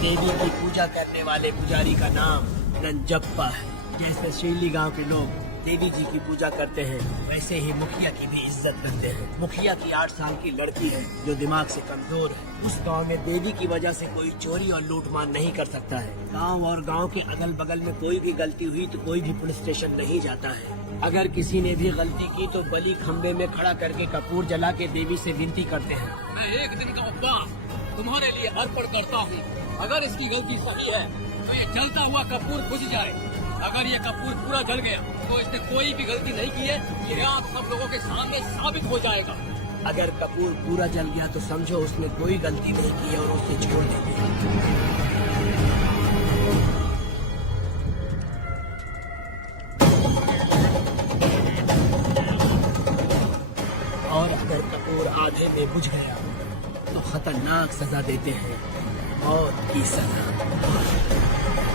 देवी की पूजा करने वाले पुजारी का नाम नंजप्पा है। जैसे शिरली गांव के लोग देवी जी की पूजा करते हैं, वैसे ही मुखिया की भी इज्जत करते हैं। मुखिया की 8 साल की लड़की है जो दिमाग से कमजोर है। उस गांव में देवी की वजह से कोई चोरी और लूटमार नहीं कर सकता है। गांव और गांव के अगल बगल में कोई भी गलती हुई तो कोई भी पुलिस स्टेशन नहीं जाता है। अगर किसी ने भी गलती की तो बलि खम्बे में खड़ा करके कपूर जला के देवी से विनती करते हैं। मैं एक दिन का उपवास तुम्हारे लिए अर्पण करता हूँ। अगर इसकी गलती सही है तो ये जलता हुआ कपूर बुझ जाए। अगर ये कपूर पूरा जल गया तो इसने कोई भी गलती नहीं की है। ये आप सब लोगों के सामने साबित हो जाएगा। अगर कपूर पूरा जल गया तो समझो उसने कोई गलती नहीं की और उसे छोड़ देंगे। और अगर कपूर आधे में बुझ गया तो खतरनाक सजा देते हैं, मौत की सजा।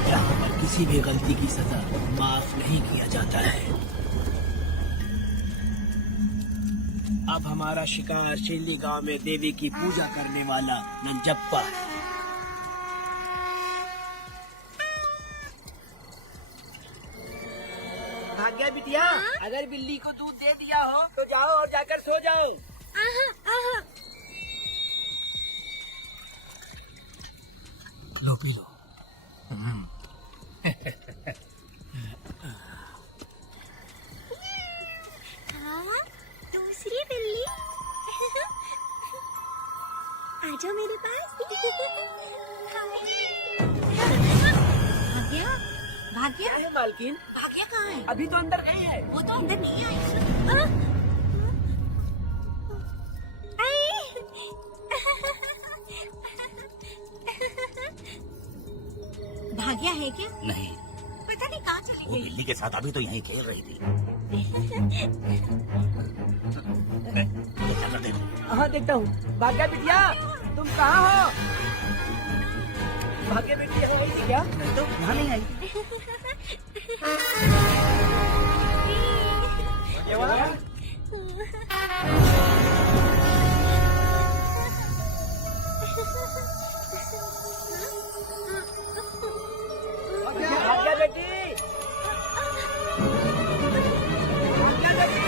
यहाँ पर किसी भी गलती की सजा माफ नहीं किया जाता है। अब हमारा शिकार शिरली गांव में देवी की पूजा करने वाला नंजप्पा है। भाग्या बिटिया, अगर बिल्ली को दूध दे दिया हो तो जाओ और जाकर सो जाओ। लो पी लो। दूसरी बिल्ली आजा मेरे पास। भाग्या, भाग्या, मालकिन भाग्या कहाँ है? अभी तो अंदर गई है। वो तो अंदर नहीं आई। भाग्या है क्या? नहीं, पता नहीं कहाँ चली वो गई। बिल्ली के साथ अभी तो यहीं खेल रही थी। हाँ देखता हूँ। भाग्या बिटिया, तुम कहाँ हो? भाग्या बिटिया हो गई क्या? नहीं तो यहाँ नहीं आई। ये वाला? भाग्या बेटी, भाग्या बेटी।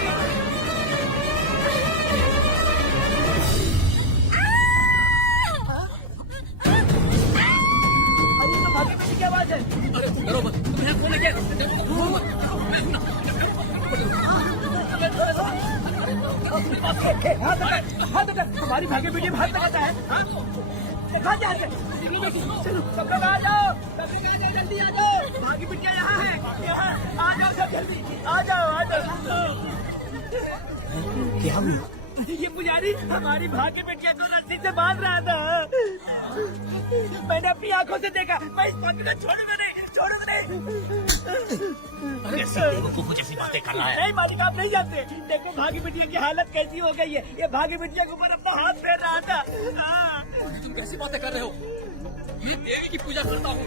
भाग्य बेटी की आवाज है। अरे डरो मत, तुम यहाँ कौन है? हाथ हटा, तुम्हारी भाग्य बेटी में हाथ लगाता है। कहाँ जा रहे? चलो सब लोग आ जाओ, सब लोग आ जाओ, जल्दी आ जाओ। भाग्य बेटिया यहाँ है, यहाँ आ जाओ सब जल्दी, आ जाओ, आ जाओ। क्या हुआ? ये पुजारी हमारी भाग्य बेटिया को रस्सी से बांध रहा था। मैंने अपनी आंखों से देखा। मैं इस बात को छोड़ूंगा नहीं, छोड़ूंगा नहीं। बेवकूफों जैसी बातें कर रहा है। नहीं मालिक, आप नहीं जानते। देखो भाग्य बिटिया की हालत कैसी हो गई है। ये भाग्य बिटिया के ऊपर अपना हाथ फेर रहा था। तुम कैसी बातें कर रहे हो? ये देवी की पूजा करता हूँ।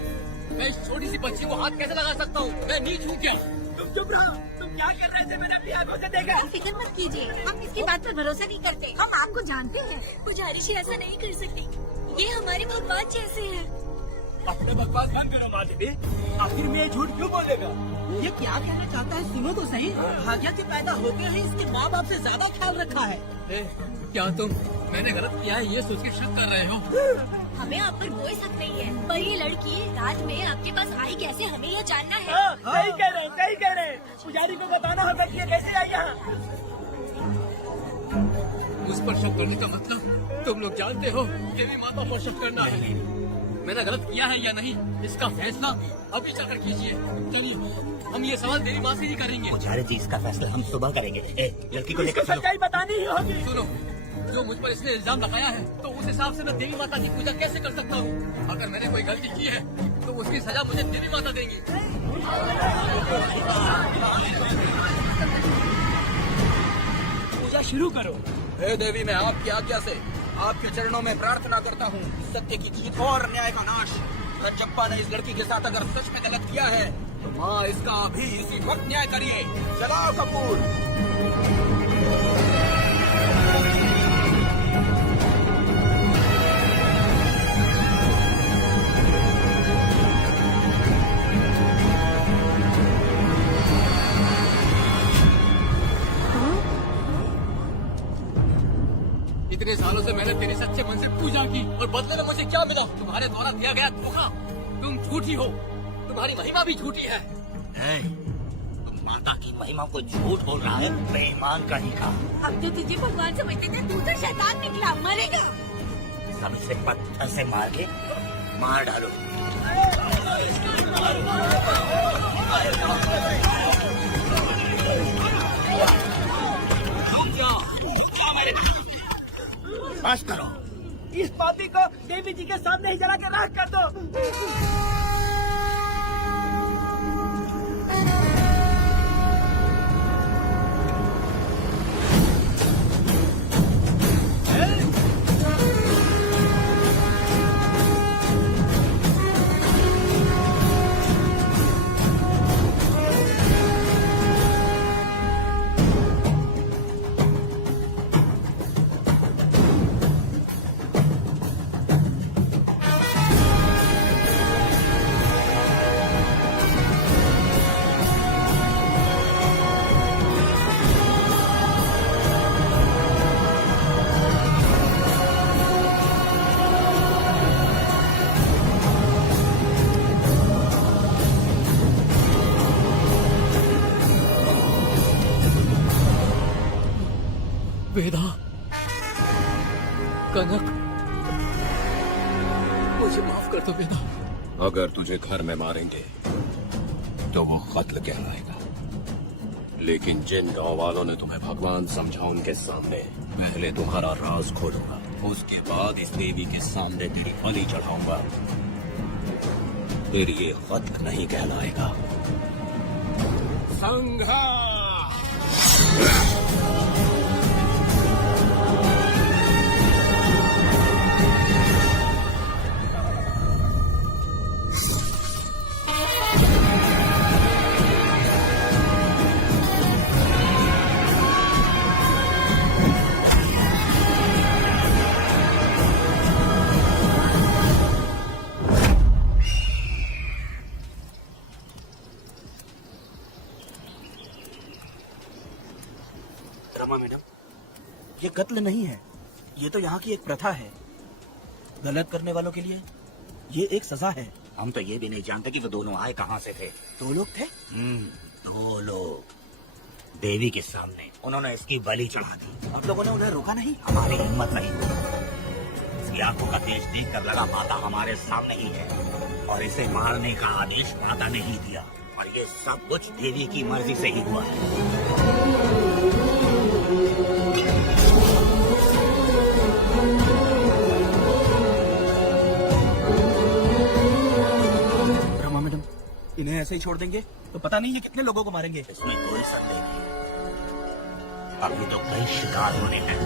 मैं इस छोटी सी बच्ची को हाथ कैसे लगा सकता हूँ? मैं नीच हूँ क्या? तुम चुप रहो। तुम क्या कर रहे थे? मैंने अपनी आंखों से देखा। फिक्र मत कीजिए, हम इसकी बात पर भरोसा नहीं करते। हम आपको जानते हैं। पुजारी जी ऐसा नहीं कर सकती। ये हमारे भगवान जैसे हैं। अपने बकवास बंद करो माँ देवी। आखिर में ये झूठ क्यों बोलेगा? ये क्या कहना चाहता है? सुनो तो सही। भाग्या के पैदा होते ही इसके माँ बाप से ज्यादा ख्याल रखा है। क्या तुम मैंने गलत किया है ये सोच के शक कर रहे हो? हमें आप पर कोई शक नहीं है, पर ये लड़की रात में आपके पास आई कैसे, हमें ये जानना है। सही कह रहे हैं, सही कह रहे हैं। पुजारी को बताना होगा कि ये कैसे आई यहाँ। उस पर शक करने का मतलब तुम लोग जानते हो देवी माता पर शक करना है। मैंने गलत किया है या नहीं, इसका फैसला अभी चलकर कीजिए। चलिए हम ये सवाल देवी माँ से ही करेंगे। पुजारी जी, इसका फैसला हम सुबह करेंगे। लड़की को लेकर चलो। सच्चाई बतानी ही होगी। सुनो, जो मुझ पर इसने इल्जाम लगाया है, तो उस हिसाब से मैं देवी माता की पूजा कैसे कर सकता हूँ? अगर मैंने कोई गलती की है तो उसकी सजा मुझे देवी माता देंगी। पूजा शुरू करो। हे देवी, मैं आपकी आज्ञा से आपके चरणों में प्रार्थना करता हूँ, सत्य की जीत और न्याय का नाश। रज्जप्पा ने इस लड़की के साथ अगर सच में गलत किया है तो माँ इसका अभी इसी वक्त न्याय करिए। चलाओ कपूर। इतने सालों से मैंने तेरे सच्चे मन से पूजा की और बदले में मुझे क्या मिला? तुम्हारे द्वारा दिया गया धोखा। तुम झूठी हो, तुम्हारी महिमा भी झूठी है। तुम माता की महिमा को झूठ बोल रहा है, बेईमान कहीं का। अब तो तुझे भगवान समझते थे, तू तो शैतान निकला, मरेगा। सब इसे पत्थर से मार के मार डालो। बस करो। इस पापी को देवी जी के सामने ही जला के राख कर दो। वेदा, कनक, मुझे माफ कर दो वेदा। अगर तुझे घर में मारेंगे तो वो कत्ल कहलाएगा, लेकिन जिन गांव वालों ने तुम्हें भगवान समझा उनके सामने पहले तुम्हारा राज खोलूंगा, उसके बाद इस देवी के सामने तेरी बलि चढ़ाऊंगा। फिर ये कत्ल नहीं कहलाएगा। संघर्ष। रमा मैडम, ये कत्ल नहीं है, ये तो यहाँ की एक प्रथा है। गलत करने वालों के लिए ये एक सजा है। हम तो ये भी नहीं जानते कि वो दोनों आए कहाँ से थे। 2 लोग थे। 2 लोग देवी के सामने, उन्होंने इसकी बलि चढ़ा दी। आप लोगों ने उन्हें रोका नहीं? हमारी हिम्मत नहीं हुई। इसकी आंखों का तेज देख कर लगा माता हमारे सामने ही है, और इसे मारने का आदेश माता ने ही दिया, और ये सब कुछ देवी की मर्जी से ही हुआ है। रमा मैडम, इन्हें ऐसे ही छोड़ देंगे तो पता नहीं ये कितने लोगों को मारेंगे। इसमें कोई संदेह नहीं। अभी तो कई शिकार होने हैं।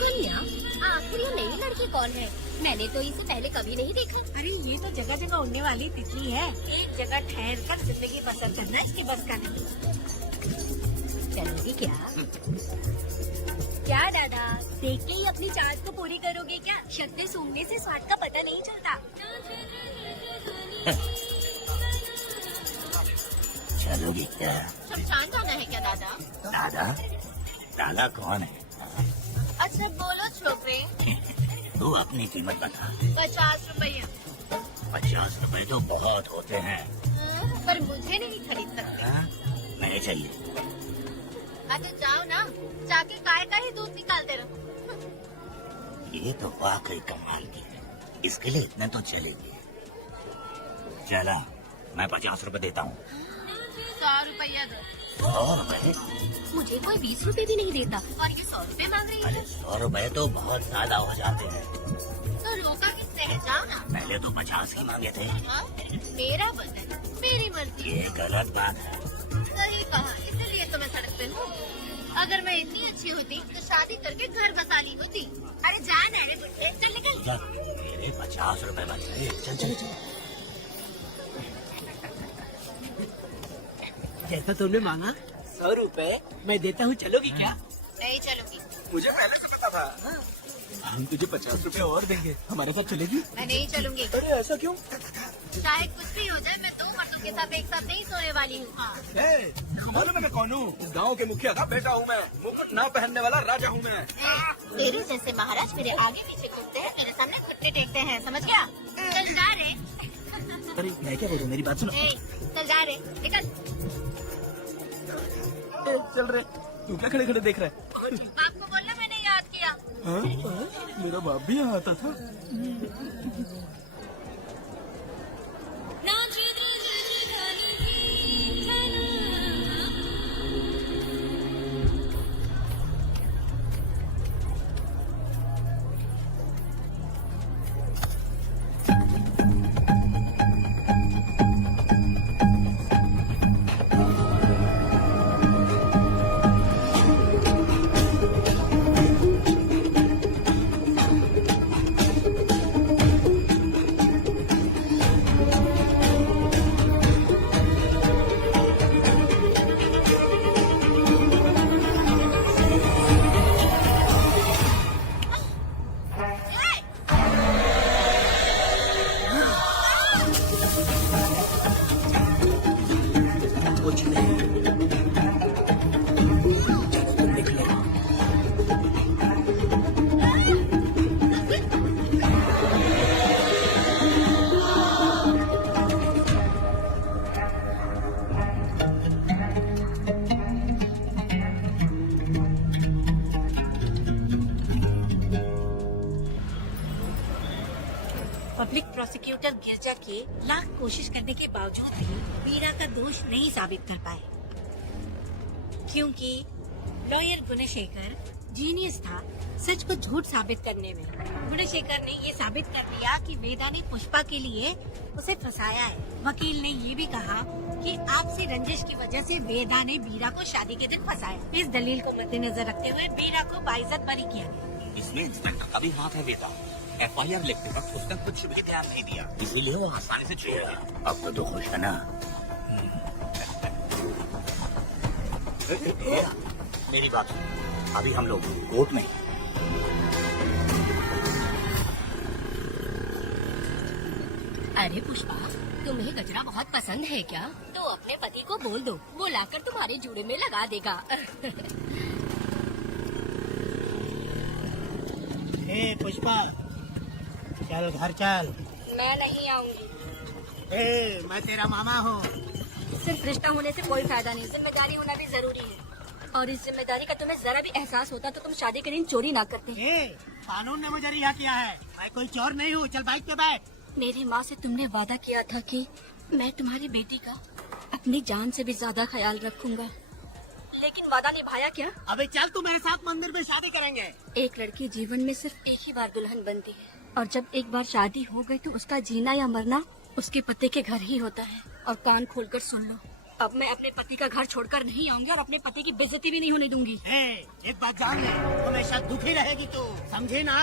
कन्या, आखिर ये नई लड़की कौन है? मैंने तो इसे पहले कभी नहीं देखा। अरे ये तो जगह जगह उड़ने वाली तितली है। एक जगह ठहर कर जिंदगी बसर करना इसकी बस का नहीं। चलोगी क्या? क्या दादा, देख के ही अपनी चाहत को पूरी करोगे क्या? शक्ति सूंघने से स्वाद का पता नहीं चलता। चलोगी क्या? शमशान जाना है क्या दादा? दादा? दादा कौन है? अच्छा बोलो छोकरे। तू अपनी कीमत बता। 50 रुपया। 50 रुपए तो बहुत होते हैं। पर मुझे नहीं खरीद सकते। हाँ? नहीं चाहिए। अच्छा जाओ ना, जाके गाय का ही दूध निकालते रहो। ये तो वाकई कमाल की है। इसके लिए इतने तो चलेगी। चला, मैं 50 रुपए देता हूँ। 100 रुपया दो। 100 रुपए? मुझे कोई 20 रुपए भी नहीं देता और ये 100 रुपए मांग रही है। अरे 100 रुपए तो बहुत ज्यादा हो जाते हैं। तो रोका किससे है? जाओ ना। पहले तो 50 ही मांगे थे। हाँ? मेरा बदन, मेरी मर्जी। ये गलत बात है। सही कहा, इसलिए तो मैं सड़क पे हूँ। अगर मैं इतनी अच्छी होती तो शादी करके घर बसा ली होती। अरे जान है रे बुड्ढे, चल निकल। मेरे 50 रुपए बच गए। चल चल चल। जैसा तुमने मांगा 100 रुपए मैं देता हूँ, चलोगी क्या? नहीं चलूंगी। मुझे पहले से पता था। हम तुझे 50 रुपए और देंगे, हमारे साथ चलेगी? मैं नहीं चलूंगी। अरे ऐसा क्यों? चाहे कुछ भी हो जाए, मैं 2 मर्दों के साथ एक साथ नहीं सोने वाली हूँ। मालूम है मैं कौन हूँ? गाँव के मुखिया का बेटा हूँ मैं। मुकुट ना पहनने वाला राजा हूँ मैं। तेरे जैसे महाराज मेरे आगे पीछे घूमते हैं, मेरे सामने घुटने टेकते हैं, समझ गया? चल जा रे। अरे मैं क्या बोलूं, मेरी बात सुनो। चल जा रे, निकल। चल रहे, तू क्या खड़े खड़े देख रहा है? बाप को बोलना मैंने याद किया। हाँ? मेरा बाप भी यहाँ आता था। पब्लिक प्रोसिक्यूटर गिरजा के लाख कोशिश करने के बावजूद भी मीरा का दोष नहीं साबित कर पाए, क्योंकि लॉयर गुणशेखर जीनियस था सच को झूठ साबित करने में। गुणशेखर ने ये साबित कर दिया कि वेदा ने पुष्पा के लिए उसे फंसाया है। वकील ने ये भी कहा कि आपसी रंजिश की वजह से वेदा ने बीरा को शादी के दिन फंसाया। इस दलील को मद्देनजर रखते हुए बीरा को बाइज्जत बरी किया गया। इसमें इंस्पेक्टर का भी हाथ है बेटा। FIR लिखते वक्त उसने कुछ भी ध्यान नहीं दिया, इसीलिए वो आसानी से छूट गया। अब तो खुश है ना? मेरी बात सुन, अभी हम लोग कोर्ट में। अरे पुष्पा, तुम्हें गजरा बहुत पसंद है क्या? तो अपने पति को बोल दो, वो लाकर तुम्हारे जूड़े में लगा देगा। ए पुष्पा, चल घर चल। मैं नहीं आऊंगी। ए मैं तेरा मामा हूँ। सिर्फ रिश्ता होने से कोई फायदा नहीं, जिम्मेदारी होना भी जरूरी है। और इस जिम्मेदारी का तुम्हें जरा भी एहसास होता तो तुम शादी के दिन चोरी ना करते। कानून ने मुझे रिहा किया है, मैं कोई चोर नहीं हूँ। चल बाइक पे बैठ। मेरी माँ से तुमने वादा किया था कि मैं तुम्हारी बेटी का अपनी जान से भी ज्यादा ख्याल रखूंगा, लेकिन वादा निभाया क्या? अबे चल, तू मेरे साथ मंदिर में शादी करेंगे। एक लड़की जीवन में सिर्फ एक ही बार दुल्हन बनती है, और जब एक बार शादी हो गई तो उसका जीना या मरना उसके पति के घर ही होता है। और कान खोलकर सुन लो, अब मैं अपने पति का घर छोड़कर नहीं आऊंगी और अपने पति की बेइज्जती भी नहीं होने दूंगी। एक बात जान ले, हमेशा दुखी रहेगी तू, समझे ना?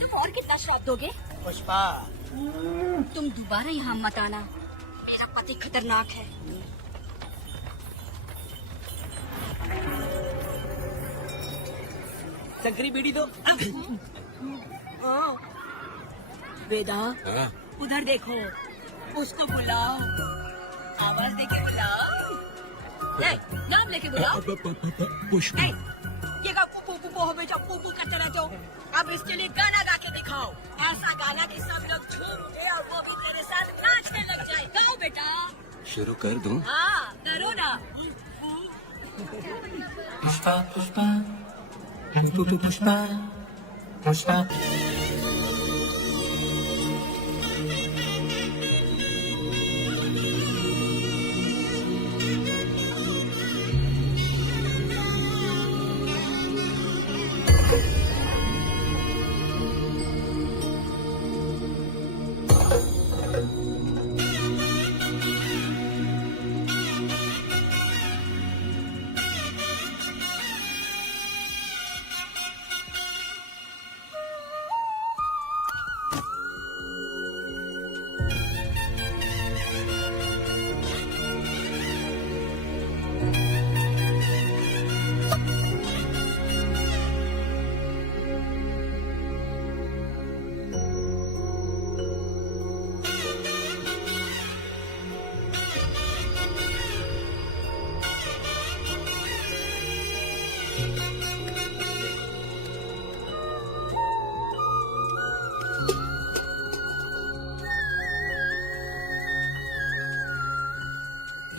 तुम और कितना श्राप दोगे? पुष्पा, तुम दोबारा यहाँ मत आना, मेरा पति खतरनाक है। संकरी बीड़ी दो। वेदा, हाँ? उधर देखो, उसको बुलाओ, आवाज देके बुलाओ, ए, नाम लेके बुलाओ। पुष्पा, ए, ये का पुपू पुपू हो बेटा, पुपू करते रहते हो। अब इसके लिए गाना गा के दिखाओ, ऐसा गाना कि सब लोग झूम उठे और वो भी तेरे साथ नाचने लग जाए। गाओ बेटा। शुरू कर दूं? हाँ, करो ना। पुष्पा पुष्पा पुष्पा पुष्पा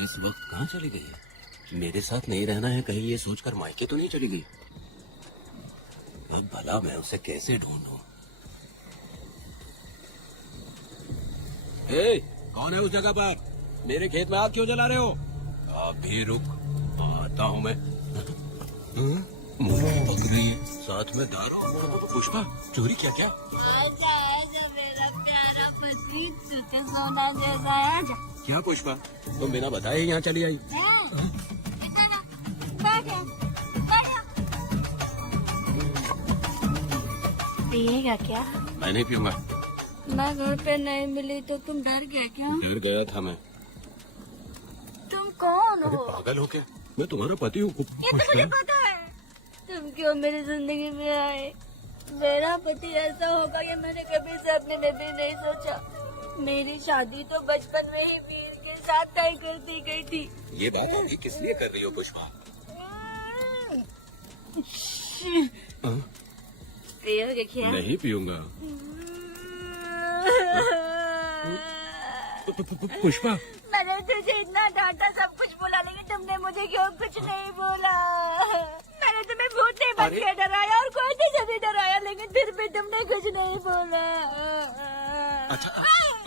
इस वक्त कहाँ चली गई? मेरे साथ नहीं रहना है कहीं ये सोचकर मायके तो नहीं चली गई? अब भला मैं उसे कैसे ढूंढूं? कौन है उस जगह पर? मेरे खेत में आग क्यों जला रहे हो? आप भी रुक, आता हूँ मैं। मुझे पक रही है, साथ में दारू। पुष्पा, चोरी क्या? क्या आजा आजा मेरा प्यारा पति, तुझे सोना जैसा है। आजा। क्या पुष्पा, तुम बिना बताए ही यहाँ चली आई? पिएगा क्या? मैं नहीं पीऊंगा। मैं घर पे नहीं मिली तो तुम डर गए क्या? डर गया था मैं। तुम कौन अरे हो? पागल हो क्या? मैं तुम्हारा पति हूँ। ये तो मुझे पता है। तुम क्यों मेरी जिंदगी में आए? मेरा पति ऐसा होगा ये मैंने कभी सपने में भी नहीं सोचा। मेरी शादी तो बचपन में ही वीर के साथ तय कर दी गई थी। ये बात अभी किस लिए कर रही हो पुष्पा? पियोगे क्या? नहीं पीऊंगा। पुष्पा, मैंने तुझे इतना डांटा, सब कुछ बोला, लेकिन तुमने मुझे क्यों कुछ नहीं बोला? मैंने तुम्हें भूत नहीं बन के डराया और कोई नहीं जब डराया, लेकिन फिर भी तुमने कुछ नहीं बोला। अच्छा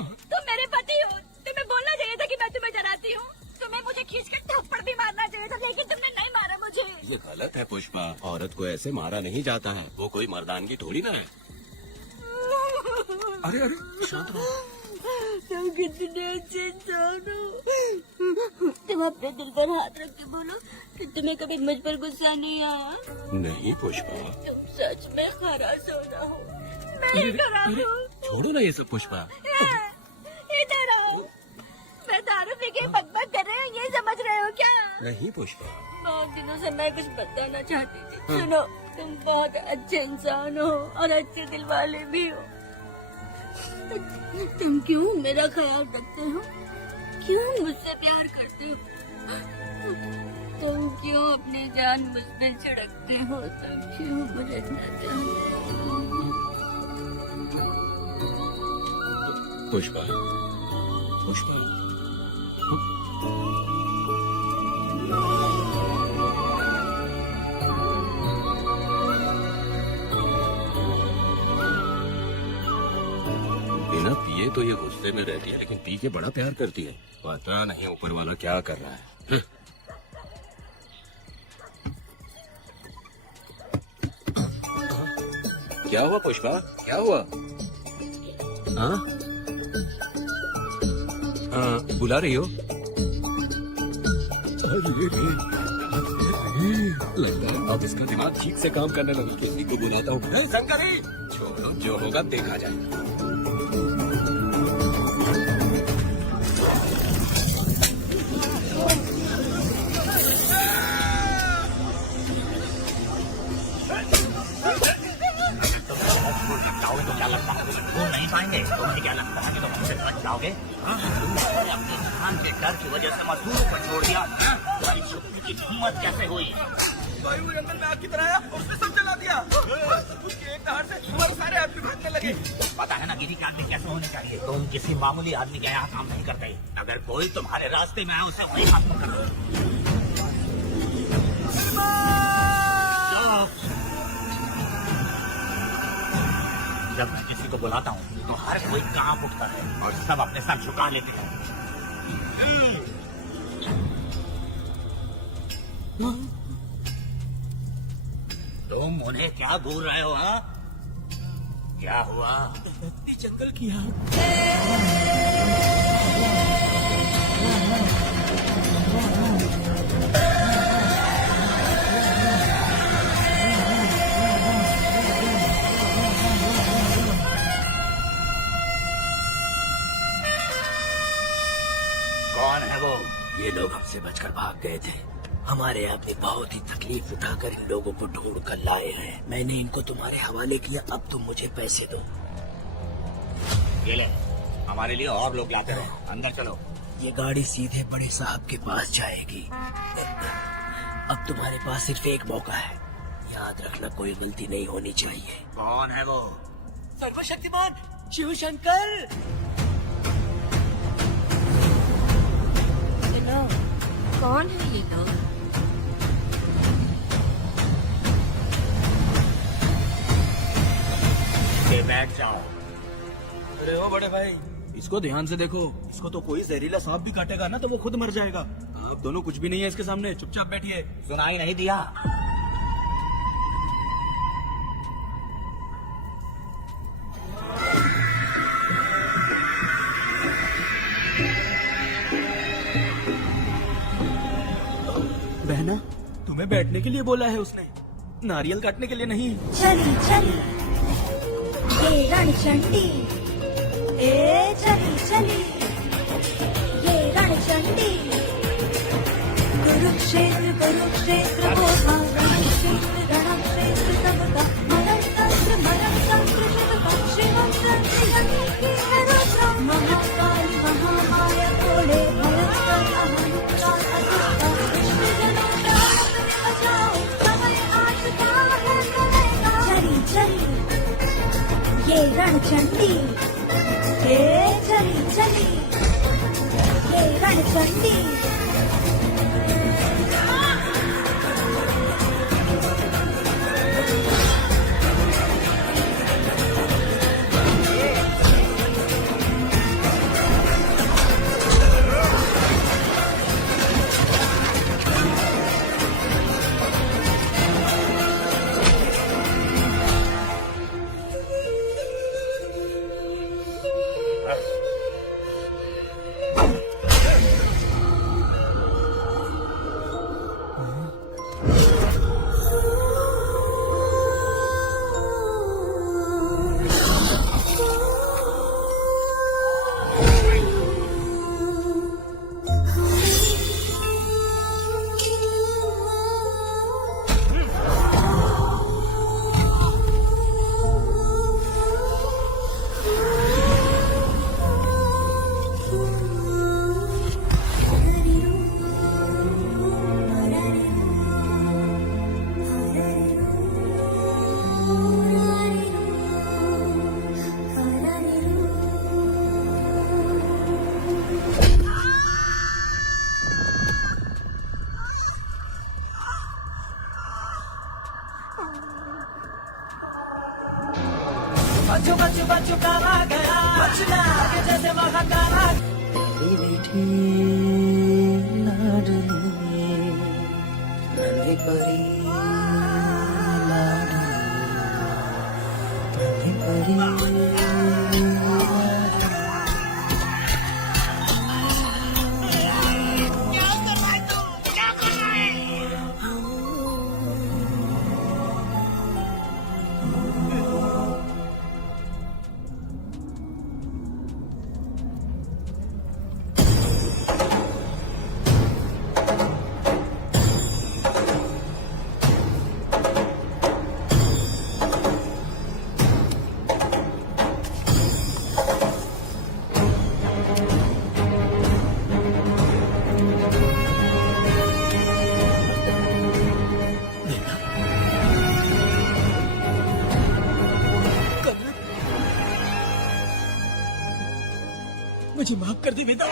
तुम मेरे पति हो, तुम्हें बोलना चाहिए था कि मैं तुम्हें डराती हूँ। तुम्हें मुझे खींच कर थप्पड़ भी मारना चाहिए था, लेकिन तुमने नहीं मारा मुझे। ये गलत है पुष्पा, औरत को ऐसे मारा नहीं जाता है, वो कोई मर्दानगी थोड़ी ना है। अरे अरे शांत रहो। तुम कितने अच्छे इंसान हो। तुम अपने दिल पर हाथ रख के बोलो कि तुम्हें कभी मुझ पर गुस्सा नहीं आया। नहीं पुष्पा, तुम सच में खरा सोना हो। मैं खराब हूँ। छोड़ो ना ये सब पुष्पा। इधर आओ। मैं दारू पी के बकबक कर रहे हैं, ये समझ रहे हो क्या? नहीं पुष्पा। बहुत दिनों से मैं कुछ बताना चाहती थी। सुनो, तुम बहुत अच्छे इंसान हो और अच्छे दिल वाले भी हो। तुम क्यों मेरा ख्याल रखते हो? क्यों मुझसे प्यार करते हो? तुम क्यों अपनी जान मुझ पे छिड़कते हो? तुम क्यों मुझे इतना चाहते हो? पुष्पा, पुष्पा, बिना पिए तो ये गुस्से में रहती है, लेकिन पी के बड़ा प्यार करती है। पता नहीं ऊपर वाला क्या कर रहा है। क्या हुआ पुष्पा, क्या हुआ? हाँ? बुला रही हो? लगता है अब इसका दिमाग ठीक से काम करने लगा। किसी को बुलाता हूँ। नहीं शंकरी, छोड़ो, जो होगा देखा जाएगा। तो क्या लगता है वो नहीं पाएंगे? तुम्हें क्या लगता है कि तुम हमसे बच जाओगे? तुमने अपने खान के डर की वजह से मजदूरों को छोड़ दिया। भाई शुक्र की हिम्मत कैसे हुई? भाई वो जंगल में आग की तरह आया और उसने सब जला दिया। उसके एक दहाड़ से हमारे सारे आदमी भागने लगे। पता है ना गिरी के आदमी कैसे होने चाहिए? तुम किसी मामूली आदमी के यहाँ काम नहीं करते। अगर कोई तुम्हारे रास्ते में आए उसे वही हाथ पकड़ो। जब मैं किसी को बुलाता हूँ तो हर कोई कांप उठता है और सब अपने सर झुका लेते हैं। तुम उन्हें क्या घूर रहे हो? हाँ, क्या हुआ? जंगल की आग। कौन है वो? ये लोग हमसे बचकर भाग गए थे। हमारे आदमी बहुत ही तकलीफ उठाकर इन लोगों को ढूंढ कर लाए हैं। मैंने इनको तुम्हारे हवाले किया, अब तुम मुझे पैसे दो। ये ले, हमारे लिए और लोग लाते रहो। अंदर चलो। ये गाड़ी सीधे बड़े साहब के पास जाएगी। अब तुम्हारे पास सिर्फ एक मौका है, याद रखना कोई गलती नहीं होनी चाहिए। कौन है वो? सर्वशक्तिमान शिव शंकर। कौन है ये लोग? बैठ जाओ। अरे ओ बड़े भाई, इसको ध्यान से देखो। इसको तो कोई जहरीला सांप भी काटेगा ना तो वो खुद मर जाएगा। आप दोनों कुछ भी नहीं है इसके सामने, चुपचाप बैठिए। सुनाई नहीं दिया? बहना, तुम्हें बैठने के लिए बोला है उसने, नारियल काटने के लिए नहीं। चली चली ये रणचंडी, ए चली चली ये रणचंडी। कुरुक्षेत्र कुरुक्षेत्र वो था, रणक्षेत्र रणक्षेत्र सबका। मरणतंत्र मरणतंत्र शिवका, शिवम तंत्र है रुद्रा। महाकाली महामाया थोड़े भयंकर अहंकार अधूरा। विष्णुजनों प्राण अपने बचाओ, समय आशका है करेगा। चली चली ये रणचंडी, ए चली चली ये रणचंडी। बच्चों बच्चों बच्चों काला गया, बचना आगे जैसे महाकाला। तेरी मीठी लाडली नन्ही परी लाडली, नन्ही परी क्या कर रहा है तू? क्या मुझे माफ कर दे वेदा।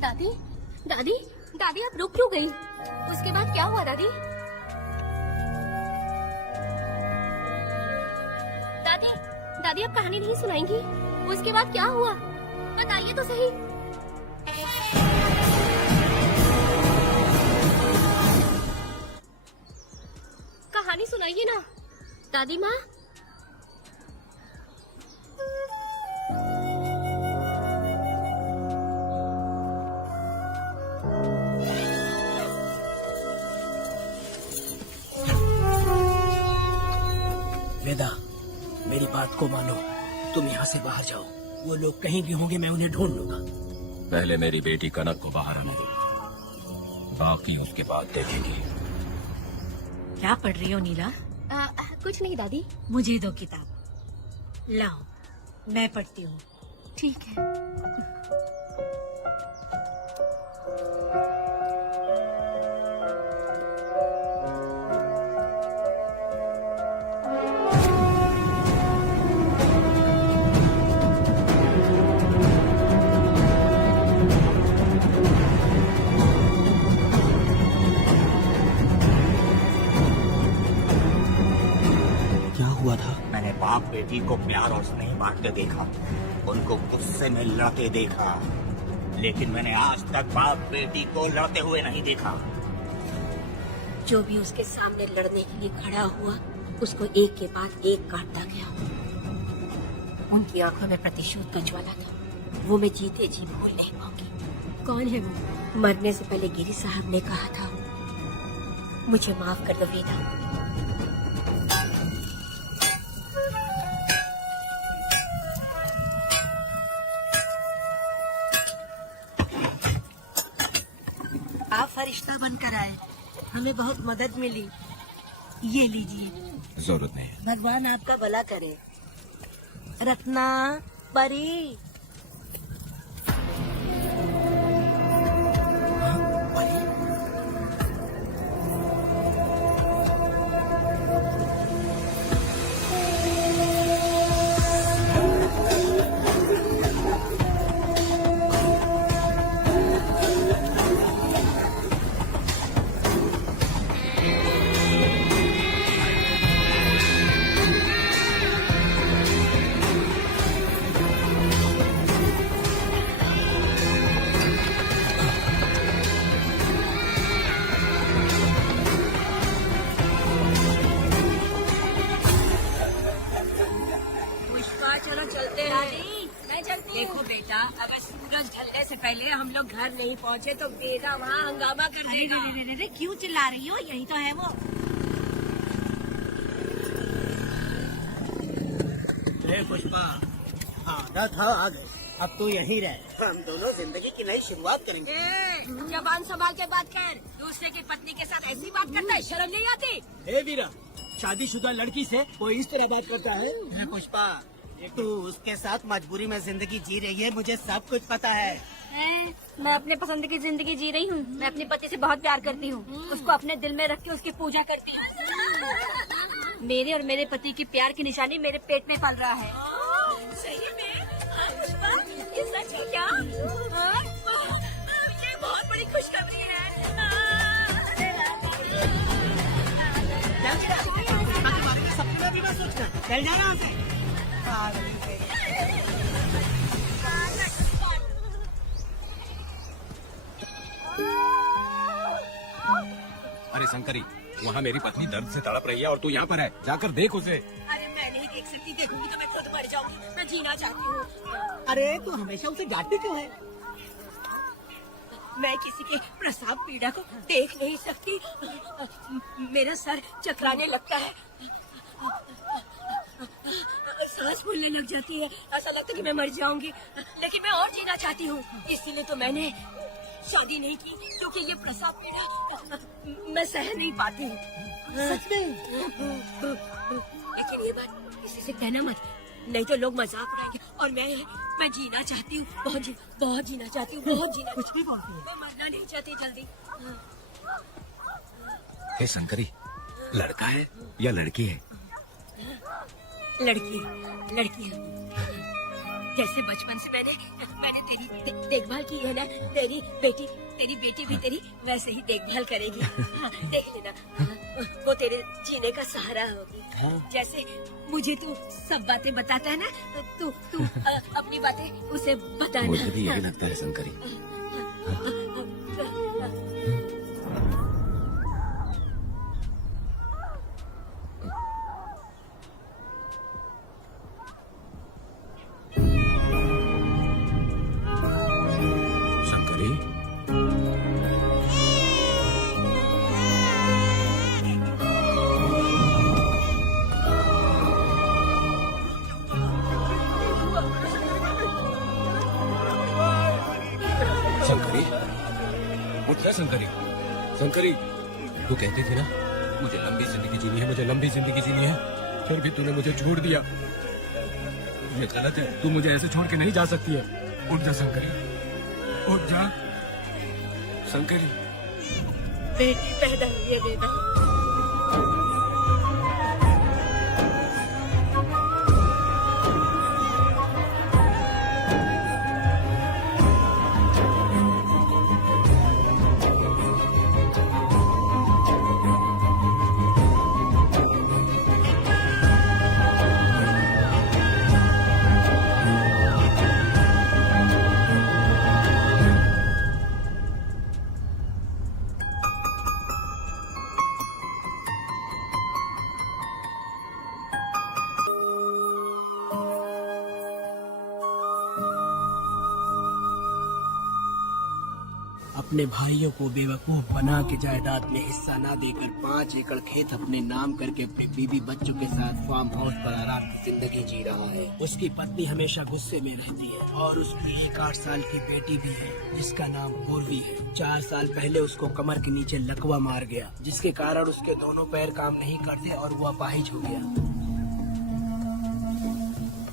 दादी दादी दादी आप रुक क्यों गई? उसके बाद क्या हुआ दादी? दादी दादी आप कहानी नहीं सुनाएंगी? उसके बाद क्या हुआ बताइए तो सही। कहानी सुनाइए ना दादी माँ। वेदा, मेरी बात को मानो, तुम यहाँ से बाहर जाओ। वो लोग कहीं भी होंगे, मैं उन्हें ढूंढ लूंगा। पहले मेरी बेटी कनक को बाहर आने दो, बाकी उसके बाद देखेंगे। क्या पढ़ रही हो नीला? कुछ नहीं दादी। मुझे दो किताब। लाओ, मैं पढ़ती हूँ। ठीक है। मैंने बाप बेटी को प्यार और स्नेह बांटते देखा, उनको गुस्से में लड़ते देखा, लेकिन मैंने आज तक बाप बेटी को लड़ते हुए नहीं देखा। जो भी उसके सामने लड़ने के लिए खड़ा हुआ, उसको एक के बाद एक काटता गया। उनकी आंखों में प्रतिशोध का ज्वाला था, वो मैं जीते जी भूल नहीं पाऊंगी। कौन है वो? मरने से पहले गिरी साहब ने कहा था, मुझे माफ कर दो वेदा। आप फरिश्ता बनकर आए, हमें बहुत मदद मिली। ये लीजिए। जरूरत नहीं। भगवान आपका भला करे। रत्ना, परी। देखो बेटा, अगर सूरज ढलने से पहले हम लोग घर नहीं पहुँचे तो वेदा वहाँ हंगामा कर देगा। अरे क्यों चिल्ला रही हो? यही तो है वो। पुष्पा, आदत हाँ आ गए, अब तो यहीं रहे। हम दोनों जिंदगी की नई शुरुआत करेंगे। जबान संभाल के बात कर। दूसरे की पत्नी के साथ ऐसी बात करता है, शर्म नहीं आती? हे वीरा, शादीशुदा लड़की से कोई इस तरह बात करता है? पुष्पा, तू उसके साथ मजबूरी में जिंदगी जी रही है, मुझे सब कुछ पता है। मैं अपने पसंद की जिंदगी जी रही हूँ। मैं अपने पति से बहुत प्यार करती हूँ, उसको अपने दिल में रख के उसकी पूजा करती हूँ। मेरे और मेरे पति की प्यार की निशानी मेरे पेट में पल रहा है। सही में? पुष्पा, ये सच है क्या? ये बहुत बड़ी खुशखबरी है। सपने में भी ना सोचना, चल जाना यहाँ से। अरे शंकरी, वहाँ मेरी पत्नी दर्द से तड़प रही है और तू यहाँ पर है, जाकर देख उसे। अरे मैं नहीं उसकी देखूंगी तो मैं खुद मर जाऊंगी। मैं जीना चाहती हूँ। अरे तू हमेशा उसे डांटती क्यों है? मैं किसी के प्रसाव पीड़ा को देख नहीं सकती। मेरा सर चकराने लगता है, सांस फूलने लग जाती है, ऐसा लगता है कि मैं मर जाऊंगी। लेकिन मैं और जीना चाहती हूँ, इसीलिए तो मैंने शादी नहीं की, क्योंकि ये प्रसाव पीड़ा मैं सह नहीं पाती हूँ। सच में? लेकिन ये बात किसी से कहना मत, नहीं तो लोग मजाक उड़ाएंगे। और मैं जीना चाहती हूँ, बहुत जीना चाहती हूँ, बहुत जीना। कुछ भी बोलती है। मैं मरना नहीं चाहती जल्दी। हे शंकरी, लड़का है या लड़की है? लड़की है। जैसे बचपन से मैंने तेरी देखभाल की है ना, तेरी बेटी भी तेरी वैसे ही देखभाल करेगी। देख लेना, वो तेरे जीने का सहारा होगी। जैसे मुझे तू सब बातें बताता है ना, तू अपनी बातें उसे बताना। मुझे भी यही लगता है शंकरी। शंकरी, तू कहती थी ना मुझे लंबी जिंदगी जीनी है, फिर भी तूने मुझे छोड़ दिया। ये गलत है, तू मुझे ऐसे छोड़ के नहीं जा सकती है। उठ जा शंकरी, उठ जा शंकरी। बेटी पैदा हुई है बेटा। अपने भाइयों को बेवकूफ बना के जायदाद में हिस्सा ना देकर 5 एकड़ खेत अपने नाम करके अपने बीवी बच्चों के साथ फार्म हाउस पर आराम की जिंदगी जी रहा है। उसकी पत्नी हमेशा गुस्से में रहती है और उसकी एक 8 साल की बेटी भी है जिसका नाम पूर्वी है। 4 साल पहले उसको कमर के नीचे लकवा मार गया, जिसके कारण उसके दोनों पैर काम नहीं करते और वो अपाहिज हो गया।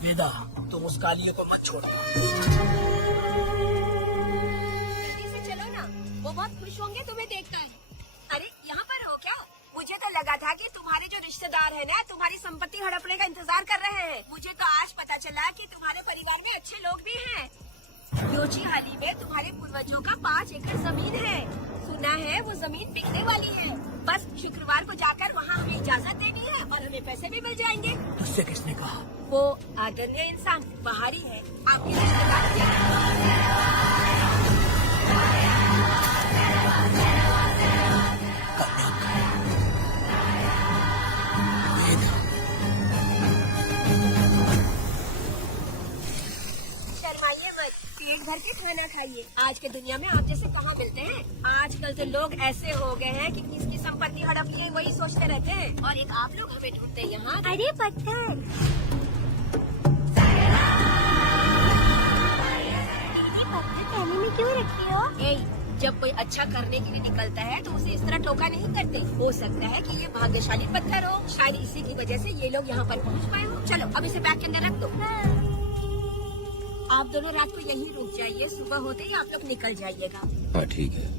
वेदा, तुम उस कालियों को मत छोड़ना। वो बहुत खुश होंगे तुम्हें देखकर। अरे यहाँ पर हो क्या? मुझे तो लगा था कि तुम्हारे जो रिश्तेदार हैं ना, तुम्हारी संपत्ति हड़पने का इंतजार कर रहे हैं। मुझे तो आज पता चला कि तुम्हारे परिवार में अच्छे लोग भी हैं। योची हाली में तुम्हारे पूर्वजों का 5 एकड़ जमीन है। सुना है वो जमीन बिकने वाली है। बस शुक्रवार को जाकर वहाँ हमें इजाजत देनी है और हमें पैसे भी मिल जाएंगे। उससे किसने कहा? वो आदरणीय इंसान बाहरी है, आपके रिश्तेदार। पेट भर के खाना खाइए। आज के दुनिया में आप जैसे कहाँ मिलते हैं। आजकल तो लोग ऐसे हो गए हैं कि किसकी संपत्ति हड़प लिए वही सोचते रहते हैं। और एक आप लोग हमें ढूंढते हैं यहाँ। अरे पत्थर, कहने में क्यों रखी हो? जब कोई अच्छा करने के लिए निकलता है तो उसे इस तरह टोका नहीं करते। हो सकता है कि ये भाग्यशाली पत्थर हो, शायद इसी की वजह से ये लोग यहाँ पर पहुँच पाए हो। चलो अब इसे बैग के अंदर रख दो। आप दोनों रात को यहीं रुक जाइए, सुबह होते ही आप लोग निकल जाइएगा। हाँ ठीक है।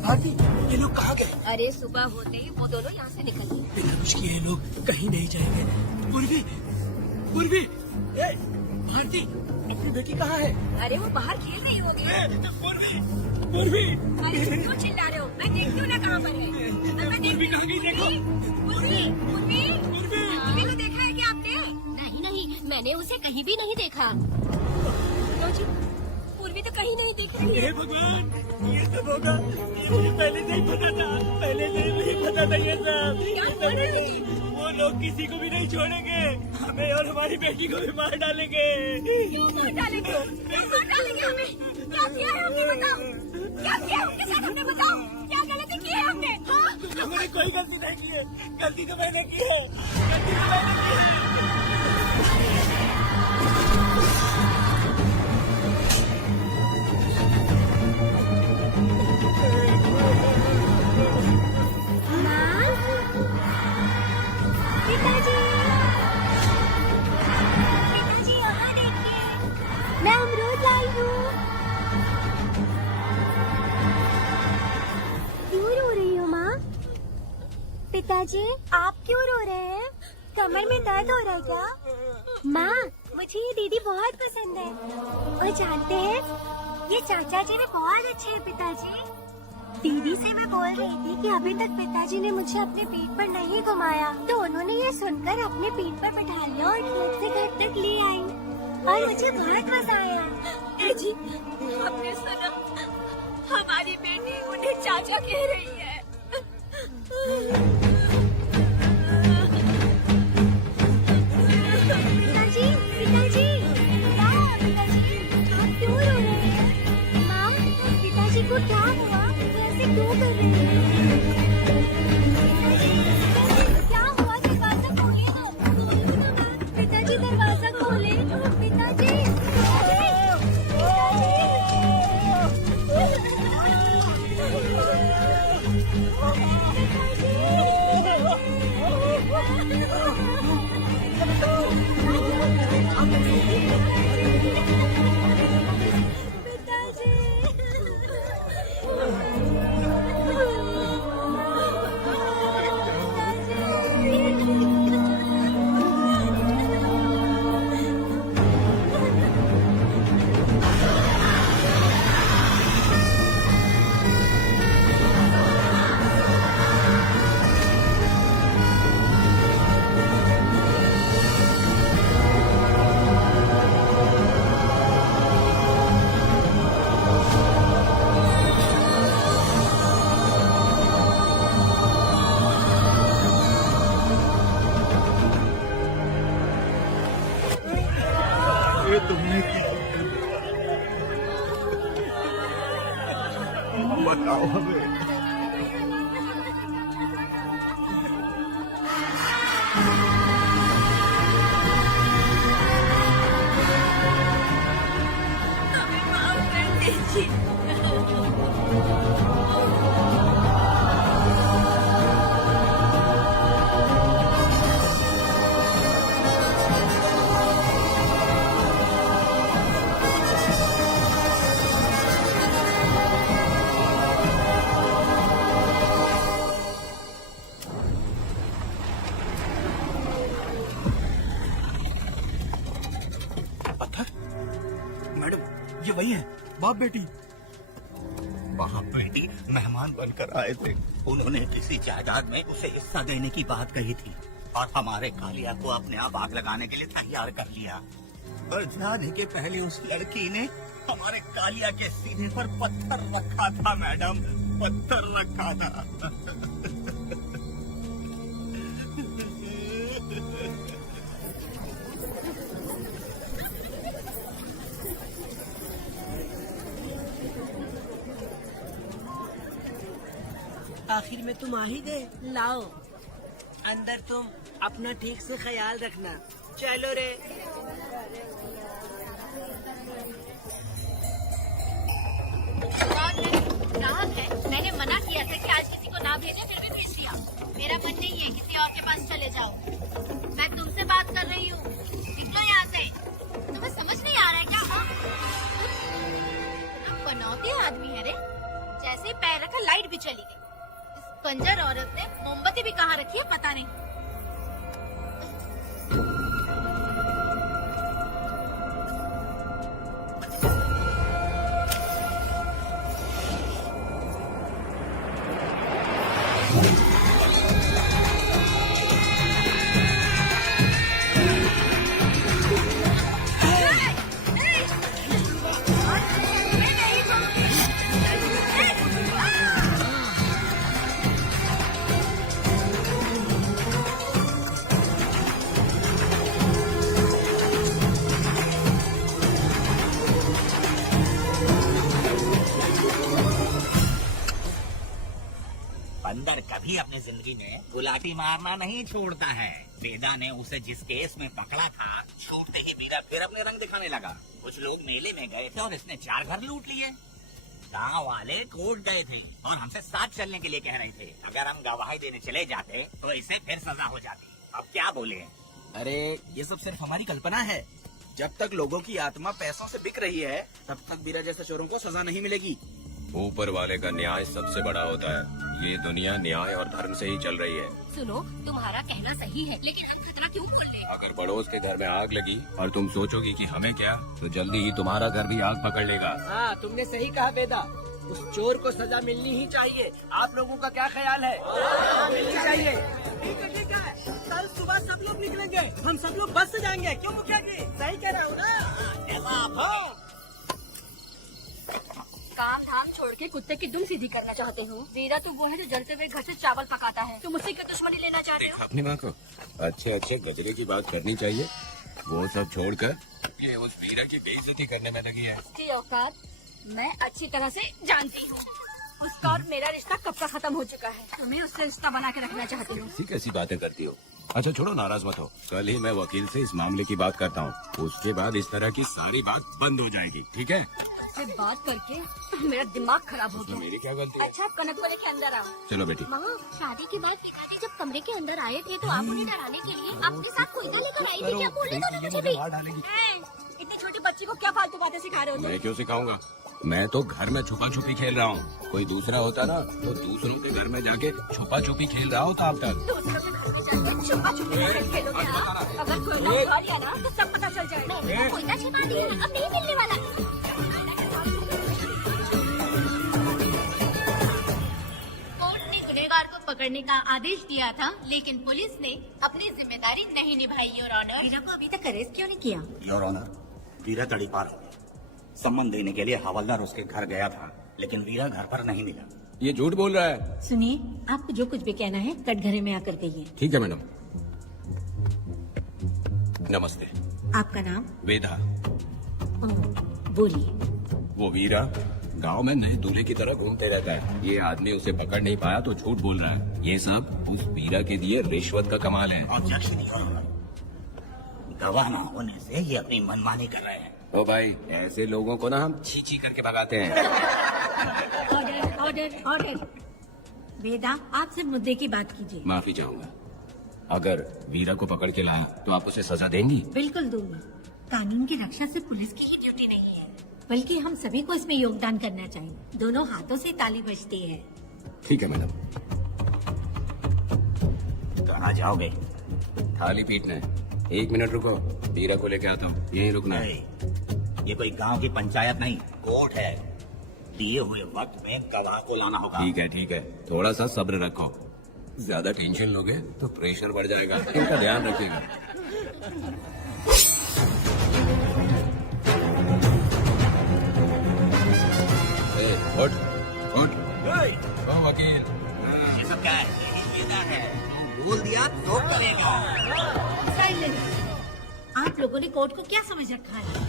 भारती, ये लोग कहाँ गए? अरे सुबह होते ही वो दोनों यहाँ से निकल गए। बिना कुछ किए ये लोग कहीं नहीं जाएंगे। पूर्वी, पूर्वी, भारती, अपनी बेटी कहाँ है? अरे वो बाहर खेल रही होगी। पूर्वी, पूर्वी, अरे क्यों चिल्ला रहे हो? मैं देखती हूँ ना कहाँ पर है। मैं देखती कहाँ गई देखो। पूर्वी को देखा है क्या आपने? नहीं नहीं, मैंने उसे कहीं भी नहीं देखा। रोजी, पूर्वी तो कहीं नहीं दिख रही है। हे भगवान, ये सब होगा, ये मुझे पहले से ही पता था, पहले से ही मुझे पता था ये सब। क्या बोल रही है? वो लोग किसी को भी नहीं छोड़ेंगे, हमें और हमारी बेटी को भी मार डालेंगे। क्यों मार डालेंगे? क्यों मार डालेंगे हमें? क्या किया है हमने बताओ? क्या किया है उनके साथ हमने बताओ? क्या गलती की है हमने? हाँ? हमने कोई गलती नहीं की है, गलती तो मैंने की है, गलती तो मैंने की है। पिताजी, पिताजी यहाँ देखिए, मैं अमरूद लाई हूँ। क्यों रो रही हो माँ? पिताजी, आप क्यों रो रहे हैं? कमर में दर्द हो रहा है क्या? माँ, मुझे ये दीदी बहुत पसंद है। और जानते हैं, ये चाचा जी भी बहुत अच्छे हैं पिताजी। दीदी से मैं बोल रही थी कि अभी तक पिताजी ने मुझे अपने पीठ पर नहीं घुमाया, तो उन्होंने ये सुनकर अपने पीठ पर बैठा लिया और खेत से घर तक ले आई और मुझे बहुत मजा आया। जी, हमने सुना हमारी बेटी उन्हें चाचा कह रही है। पिताजी, पिताजी, क्या हुआ पिताजी? आप क्यों रो रहे हैं? माँ, पिताजी को क्या हुआ? ऐसे क्यों कर रहे हैं? क्या हुआ? दरवाजा खोलिए ना, खोलिए ना माँ। पिताजी दरवाजा खोले, पिताजी। ये तुमने बताओ हमें। हमें माफ कर दीजिए। मैडम, ये वही है, बाप बेटी। बाप बेटी मेहमान बनकर आए थे। उन्होंने किसी जायदाद में उसे हिस्सा देने की बात कही थी और हमारे कालिया को अपने आप आग लगाने के लिए तैयार कर लिया। और जाने के पहले उस लड़की ने हमारे कालिया के सीने पर पत्थर रखा था मैडम, पत्थर रखा था। आखिर में तुम आ ही गए। लाओ अंदर, तुम अपना ठीक से ख्याल रखना। चलो रे। ग्राहक है, मैंने मना किया था कि आज किसी को ना भेजे, फिर भी भेज दिया। मेरा मन नहीं है किसी और के पास चले जाओ। मैं तुमसे बात कर रही हूँ, निकलो यहाँ से। तुम्हें समझ नहीं आ रहा है क्या? बनौती आदमी है रे, जैसे ही पैर रखा लाइट भी चली गई। इस बंजर औरत ने मोमबत्ती भी कहाँ रखी है पता नहीं। मगर कभी अपनी जिंदगी में गुलाटी मारना नहीं छोड़ता है। वेदा ने उसे जिस केस में पकड़ा था, छूटते ही वीरा फिर अपने रंग दिखाने लगा। कुछ लोग मेले में गए थे और इसने 4 घर लूट लिए। गांव वाले कोर्ट गए थे और हमसे साथ चलने के लिए कह रहे थे। अगर हम गवाही देने चले जाते तो इसे फिर सजा हो जाती। अब क्या बोले? अरे ये सब सिर्फ हमारी कल्पना है। जब तक लोगों की आत्मा पैसों से बिक रही है, तब तक वीरा जैसे चोरों को सजा नहीं मिलेगी। ऊपर वाले का न्याय सबसे बड़ा होता है। ये दुनिया न्याय और धर्म से ही चल रही है। सुनो, तुम्हारा कहना सही है, लेकिन हम खतरा क्यों खोल ले? अगर पड़ोस के घर में आग लगी और तुम सोचोगी कि हमें क्या, तो जल्दी ही तुम्हारा घर भी आग पकड़ लेगा। हाँ, तुमने सही कहा वेदा। उस चोर को सजा मिलनी ही चाहिए। आप लोगों का क्या ख्याल है? मिलनी चाहिए। ठीक है। कल सुबह सब लोग निकलेंगे। हम सब लोग बस से जाएंगे। क्यों मुखिया जी? सही कह रहे हो ना? काम धाम छोड़ के कुत्ते की दुम सीधी करना चाहते हो। वीरा तो वो है जो जलते हुए घर से चावल पकाता है। तुम उसी की दुश्मनी लेना चाहते हो? अपनी माँ को अच्छे अच्छे गजरे की बात करनी चाहिए। वो सब छोड़कर ये उस वीरा की बेइज्जती करने में लगी है। उसकी औकात मैं अच्छी तरह से जानती हूँ। उसका और मेरा रिश्ता कब का खत्म हो चुका है। तुम्हें उससे रिश्ता बना के रखना चाहती हूँ। ठीक ऐसी बातें करती हो। अच्छा छोड़ो, नाराज मत हो। कल ही मैं वकील से इस मामले की बात करता हूँ। उसके बाद इस तरह की सारी बात बंद हो जाएगी। ठीक है? उससे बात करके मेरा दिमाग खराब हो उसमें गया। मेरी क्या गलती है? अच्छा, कनक वाले के अंदर आओ। चलो बेटी। माँ, शादी के बाद पिताजी जब कमरे के अंदर आए थे तो आप उन्हें डराने के लिए अपने साथ कोयता लेकर आई थी। क्या बोल रहे थे मुझे भी? इतनी छोटी बच्ची को क्या फालतू बातें सिखा रहे हो? मैं क्यों सिखाऊंगा? मैं तो घर में छुपा छुपी खेल रहा हूँ। कोई दूसरा होता ना तो दूसरों के घर में जाके छुपा छुपी खेल रहा होता अब तक। दूसरों के घर में जाकर छुपा छुपी खेलोगे आप? अगर कोयला छुपा लिया ना तो सब पता चल जाएगा। मैंने कोयला छुपा दिया, अब नहीं मिलने वाला। कोर्ट ने गुनहगार को पकड़ने का आदेश दिया था, लेकिन पुलिस ने अपनी जिम्मेदारी नहीं निभाई। योर ऑनर, वीरा को अभी तक अरेस्ट क्यों नहीं किया? योर ऑनर, वीरा तड़ीपार हो गया। सम्मान देने के लिए हवलदार उसके घर गया था, लेकिन वीरा घर पर नहीं मिला। ये झूठ बोल रहा है। सुनिए, आपको जो कुछ भी कहना है कटघरे में आकर कहिए। ठीक है मैडम। नमस्ते। आपका नाम? वेदा। बोलिए। वो वीरा गांव में नए दूल्हे की तरह घूमते रहता है। ये आदमी उसे पकड़ नहीं पाया तो झूठ बोल रहा है। ये सब उस वीरा के दिए रिश्वत का कमाल है। ऑब्जेक्शन योर ऑनर, गवाह न होने से ये अपनी मनमानी कर रहे हैं। ओ भाई, ऐसे लोगों को ना हम छी छी करके भगाते हैं। Order order order. वेदा, आपसे मुद्दे की बात कीजिए। माफी चाहूंगा। अगर वीरा को पकड़ के लाया तो आप उसे सजा देंगी? बिल्कुल दूंगा। कानून की रक्षा सिर्फ पुलिस की ही ड्यूटी नहीं है, बल्कि हम सभी को इसमें योगदान करना चाहिए। दोनों हाथों से ताली बजती है। ठीक है मैडम। कहाँ जाओगे? थाली पीटना है। 1 मिनट रुको, वीरा को लेके आता हूँ। यहीं रुकना है। ये कोई गांव की पंचायत नहीं, कोर्ट है। दिए हुए वक्त में गवाह को लाना होगा। ठीक है। थोड़ा सा सब्र रखो। ज्यादा टेंशन लोगे तो प्रेशर बढ़ जाएगा। इनका ध्यान रखिएगा। उठ उठ। ओ वकील, ये सब क्या है? ये क्या है? बोल दिया तो करेगा। साइलेंस। आप लोगों ने कोर्ट को क्या समझ रखा है?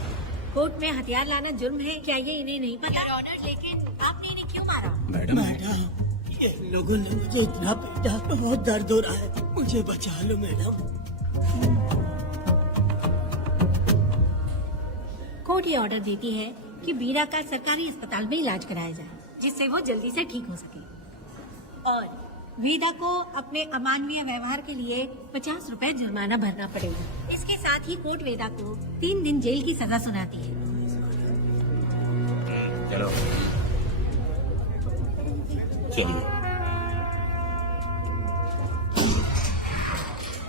कोर्ट में हथियार लाना जुर्म है, क्या ये इन्हें नहीं पता? ऑर्डर, लेकिन आपने इन्हें क्यों मारा? मैडम ये लोगों ने मुझे इतना पीटा, बहुत दर्द हो रहा है, मुझे बचा लो मैडम। कोर्ट ये ऑर्डर देती है कि वीरा का सरकारी अस्पताल में इलाज कराया जाए, जिससे वो जल्दी से ठीक हो सके। और वेदा को अपने अमानवीय व्यवहार के लिए 50 रुपए जुर्माना भरना पड़ेगा। इसके साथ ही कोर्ट वेदा को 3 दिन जेल की सजा सुनाती है। चलो चलिए।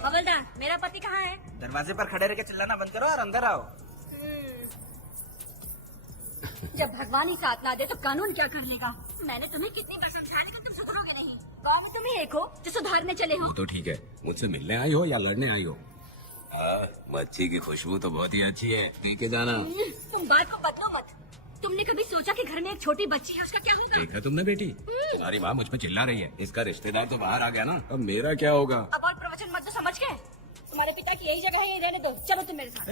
हवलदार, मेरा पति कहाँ है? दरवाजे पर खड़े रह के चिल्लाना बंद करो और अंदर आओ। जब भगवान ही साथ ना दे तो कानून क्या कर लेगा? मैंने तुम्हें कितनी बार समझाया, लेकिन तुम सुधरोगे नहीं। गाँव में तुम ही एक हो जो सुधारने चले हो। तो ठीक है, मुझसे मिलने आई हो या लड़ने आई हो? मच्छी की खुशबू तो बहुत ही अच्छी है, पी के जाना। तुम बात को बदलो मत। तुमने कभी सोचा कि घर में एक छोटी बच्ची है, उसका क्या होगा? देखा तुमने बेटी, तुम्हारी माँ मुझ पे चिल्ला रही है। इसका रिश्तेदार तो बाहर आ गया ना, अब मेरा क्या होगा? अब और प्रवचन मत दो, समझ गए? तुम्हारे पिता की यही जगह है, यही रहने दो। चलो तुम मेरे साथ।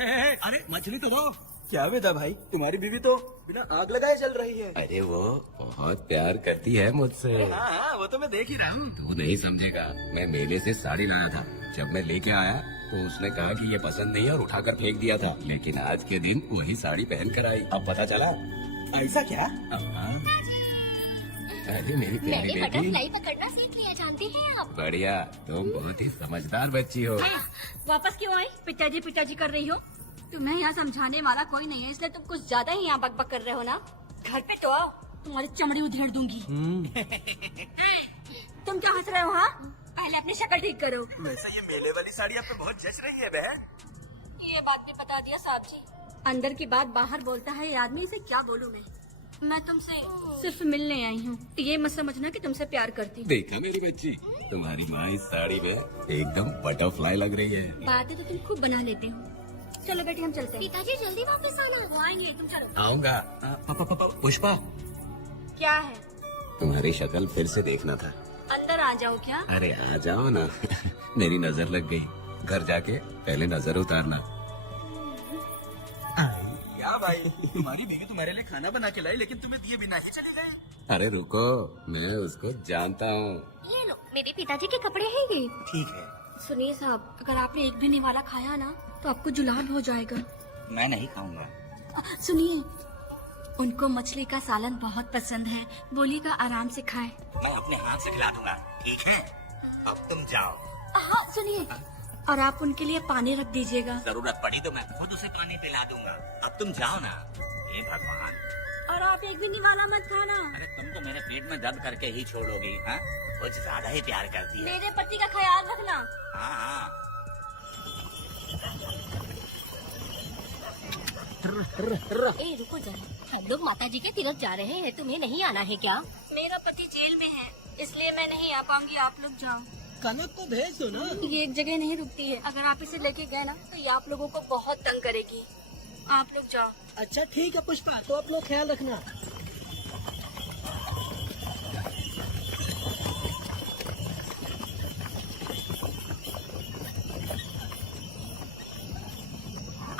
अरे मछली तो दो। क्या बेटा भाई, तुम्हारी बीवी तो बिना आग लगाए चल रही है। अरे वो बहुत प्यार करती है मुझसे। हाँ, वो तो मैं देख ही रहा हूँ। तू नहीं समझेगा, मैं मेले से साड़ी लाया था। जब मैं लेके आया तो उसने कहा कि ये पसंद नहीं है और उठाकर फेंक दिया था, लेकिन आज के दिन वही साड़ी पहन कर आई। अब पता चला। ऐसा क्या? अरे मेरी प्यारी मैंने बेटी, बटरफ्लाई पकड़ना सीख लिया, जानती हैं आप। बढ़िया, तुम बहुत ही समझदार बच्ची हो। वापस क्यों आई? पिताजी पिताजी कर रही हो? तुम्हें यहाँ समझाने वाला कोई नहीं है, इसलिए तुम कुछ ज्यादा ही यहाँ बकबक कर रहे हो ना। घर पे तो आओ, तुम्हारी चमड़ी उधेड़ दूंगी। तुम क्या हंस रहे हो? हाँ, पहले अपनी शक्ल ठीक करो। वैसे ये मेले वाली साड़ी आप पे बहुत जच रही है बहन। ये बात भी बता दिया साहब जी। अंदर की बात बाहर बोलता है ये आदमी, इसे क्या बोलूं मैं तुमसे सिर्फ मिलने आई हूँ, ये मत समझना कि तुमसे प्यार करती हूँ। देखा मेरी बच्ची, तुम्हारी माँ इस साड़ी में एकदम बटरफ्लाई लग रही है। बातें तो तुम खूब बना लेते हो। चलो बेटी हम चलते हैं। पिताजी जल्दी वापस आना। वो आएंगे, तुम चलो। आऊंगा। पुष्पा, क्या है? तुम्हारी शक्ल फिर से देखना था। अंदर आ जाओ क्या? अरे आ जाओ ना। मेरी नजर लग गई। घर जाके पहले नजर उतारना। क्या भाई, तुम्हारी बीवी तुम्हारे लिए खाना बना के लाई, लेकिन तुम्हें दिए बिना ही चली गई। अरे रुको, मैं उसको जानता हूँ। ये लो, मेरे पिताजी के कपड़े हैं ये। ठीक है। सुनिए साहब, अगर आपने एक भी निवाला खाया ना तो आपको जुलान हो जाएगा। मैं नहीं खाऊंगा। सुनिए, उनको मछली का सालन बहुत पसंद है, बोलिएगा आराम से खाए। मैं अपने हाथ से खिला दूंगा, ठीक है? अब तुम जाओ। हाँ सुनिए, और आप उनके लिए पानी रख दीजिएगा। जरूरत पड़ी तो मैं खुद उसे पानी पिला दूंगा। अब तुम जाओ ना। हे भगवान। और आप एक भी निवाला मत खाना। अरे तुम तो मेरे पेट में दर्द करके ही छोड़ोगी, हाँ? कुछ ज्यादा ही प्यार करती है। मेरे पति का ख्याल रखना। हाँ हाँ। ए रुको जरा, हम लोग माता जी के तीर्थ जा रहे हैं, तुम्हें नहीं आना है क्या? मेरा पति जेल में है, इसलिए मैं नहीं आ पाऊंगी। आप लोग जाओ। कनक को भेज दो ना। ये एक जगह नहीं रुकती है, अगर आप इसे लेके गए ना तो ये आप लोगों को बहुत तंग करेगी। आप लोग जाओ। अच्छा ठीक है पुष्पा, तो आप लोग ख्याल रखना।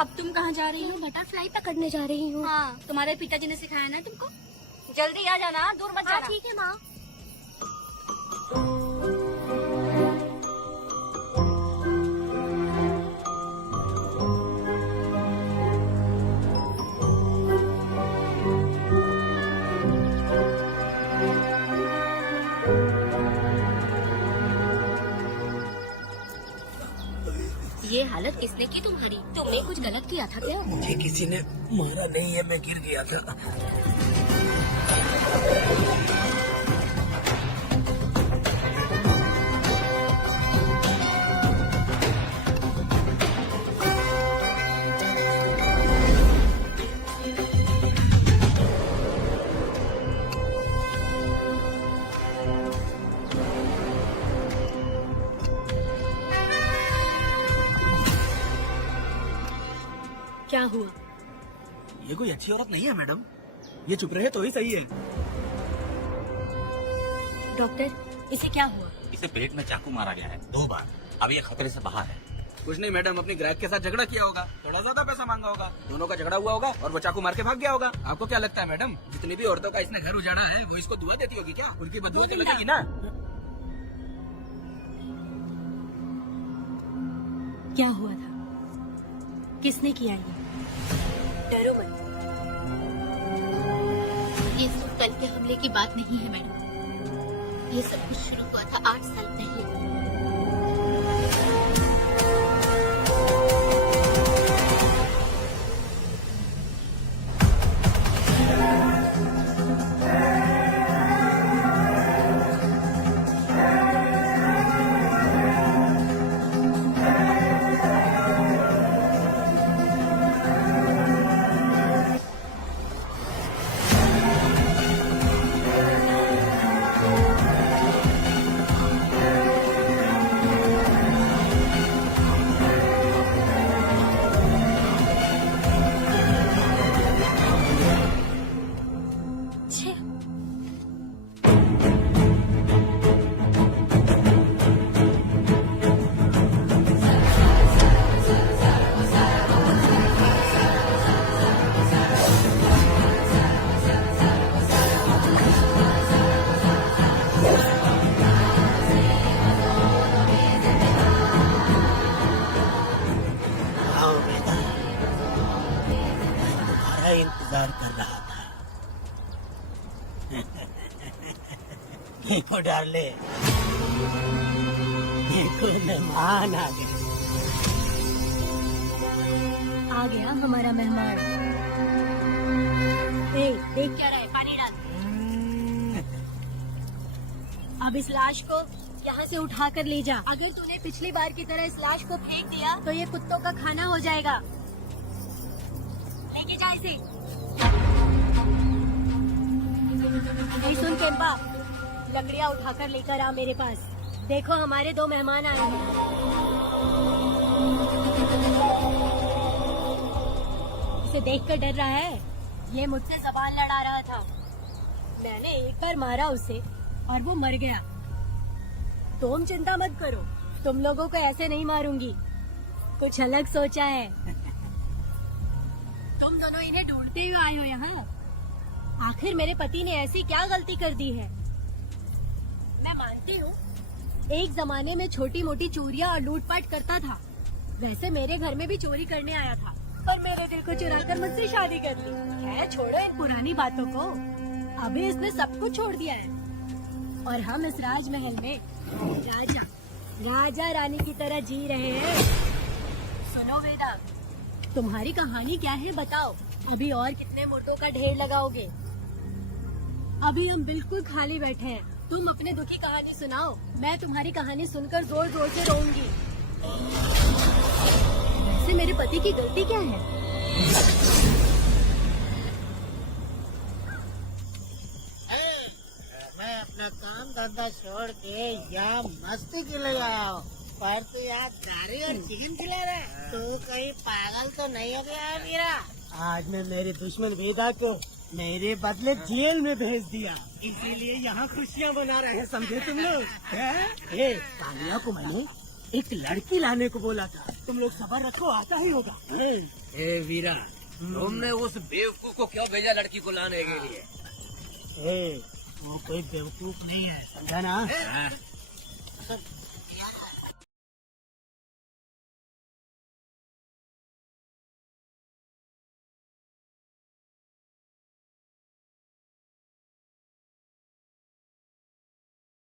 अब तुम कहाँ जा रही हो? बटरफ्लाई पकड़ने जा रही हूँ। हाँ, तुम्हारे पिताजी ने सिखाया ना तुमको। जल्दी आ जाना, दूर मत हाँ जाना। ठीक है माँ। ये हालत किसने की तुम्हारी? तुमने कुछ गलत किया था क्या? मुझे किसी ने मारा नहीं है, मैं गिर गया था। क्या हुआ? ये कोई अच्छी औरत नहीं है मैडम, ये चुप रहे तो ही सही है। डॉक्टर, इसे क्या हुआ? इसे पेट में चाकू मारा गया है 2 बार। अब ये खतरे से बाहर है। कुछ नहीं मैडम, अपनी ग्राहक के साथ झगड़ा किया होगा, थोड़ा ज्यादा पैसा मांगा होगा, दोनों का झगड़ा हुआ होगा और वो चाकू मार के भाग गया होगा। आपको क्या लगता है मैडम, जितनी भी औरतों का इसने घर उजाड़ा है वो इसको दुआ देती होगी क्या? उनकी बदुआ तो लगेगी ना। क्या हुआ था? किसने किया ये? डरो मत। ये सिर्फ कल के हमले की बात नहीं है मैडम, ये सब कुछ शुरू हुआ था 8 साल पहले। का इंतजार कर रहा था। देखो डार्ले, देखो मेहमान आ गए। आ गया हमारा मेहमान। ए, देख क्या रहा है, पानी डाल। अब इस लाश को यहाँ से उठा कर ले जा। अगर तूने पिछली बार की तरह इस लाश को फेंक दिया तो ये कुत्तों का खाना हो जाएगा। लेके जा इसे। नहीं सुन केम्पा, लकड़ियाँ उठाकर लेकर आ मेरे पास। देखो हमारे 2 मेहमान आए हैं। इसे देखकर डर रहा है। ये मुझसे जबान लड़ा रहा था। मैंने एक बार मारा उसे और वो मर गया। तुम चिंता मत करो, तुम लोगों को ऐसे नहीं मारूंगी। कुछ अलग सोचा है। तुम दोनों इन्हें ढूंढते हुए आए हो यहाँ। आखिर मेरे पति ने ऐसी क्या गलती कर दी है? मैं मानती हूँ एक जमाने में छोटी मोटी चोरियाँ और लूटपाट करता था। वैसे मेरे घर में भी चोरी करने आया था, पर मेरे दिल को चुराकर मुझसे शादी कर ली। खैर छोड़ो इन पुरानी बातों को। अभी इसने सब कुछ छोड़ दिया है और हम इस राजमहल में राजा रानी की तरह जी रहे हैं। सुनो वेदा, तुम्हारी कहानी क्या है बताओ। अभी और कितने मुर्दों का ढेर लगाओगे? अभी हम बिल्कुल खाली बैठे हैं। तुम अपने दुखी कहानी सुनाओ। मैं तुम्हारी कहानी सुनकर जोर जोर से रोऊंगी। वैसे मेरे पति की गलती क्या है? मैं अपना काम धंधा छोड़ के यहाँ मस्ती के लिए आया हूँ, पर तू यहाँ गाड़ी और चिकन खिला रहा है। तू कहीं पागल तो नहीं हो गया है मीरा? आज मैं मेरे दुश्मन वेदा को मेरे बदले जेल में भेज दिया, इसीलिए यहाँ खुशियाँ मना रहे हैं, समझे तुम लोग? कानिया को मैंने एक लड़की लाने को बोला था, तुम लोग सब्र रखो, आता ही होगा। वीरा, तुमने उस बेवकूफ को क्यों भेजा लड़की को लाने के लिए? वो कोई बेवकूफ नहीं है, समझा ना?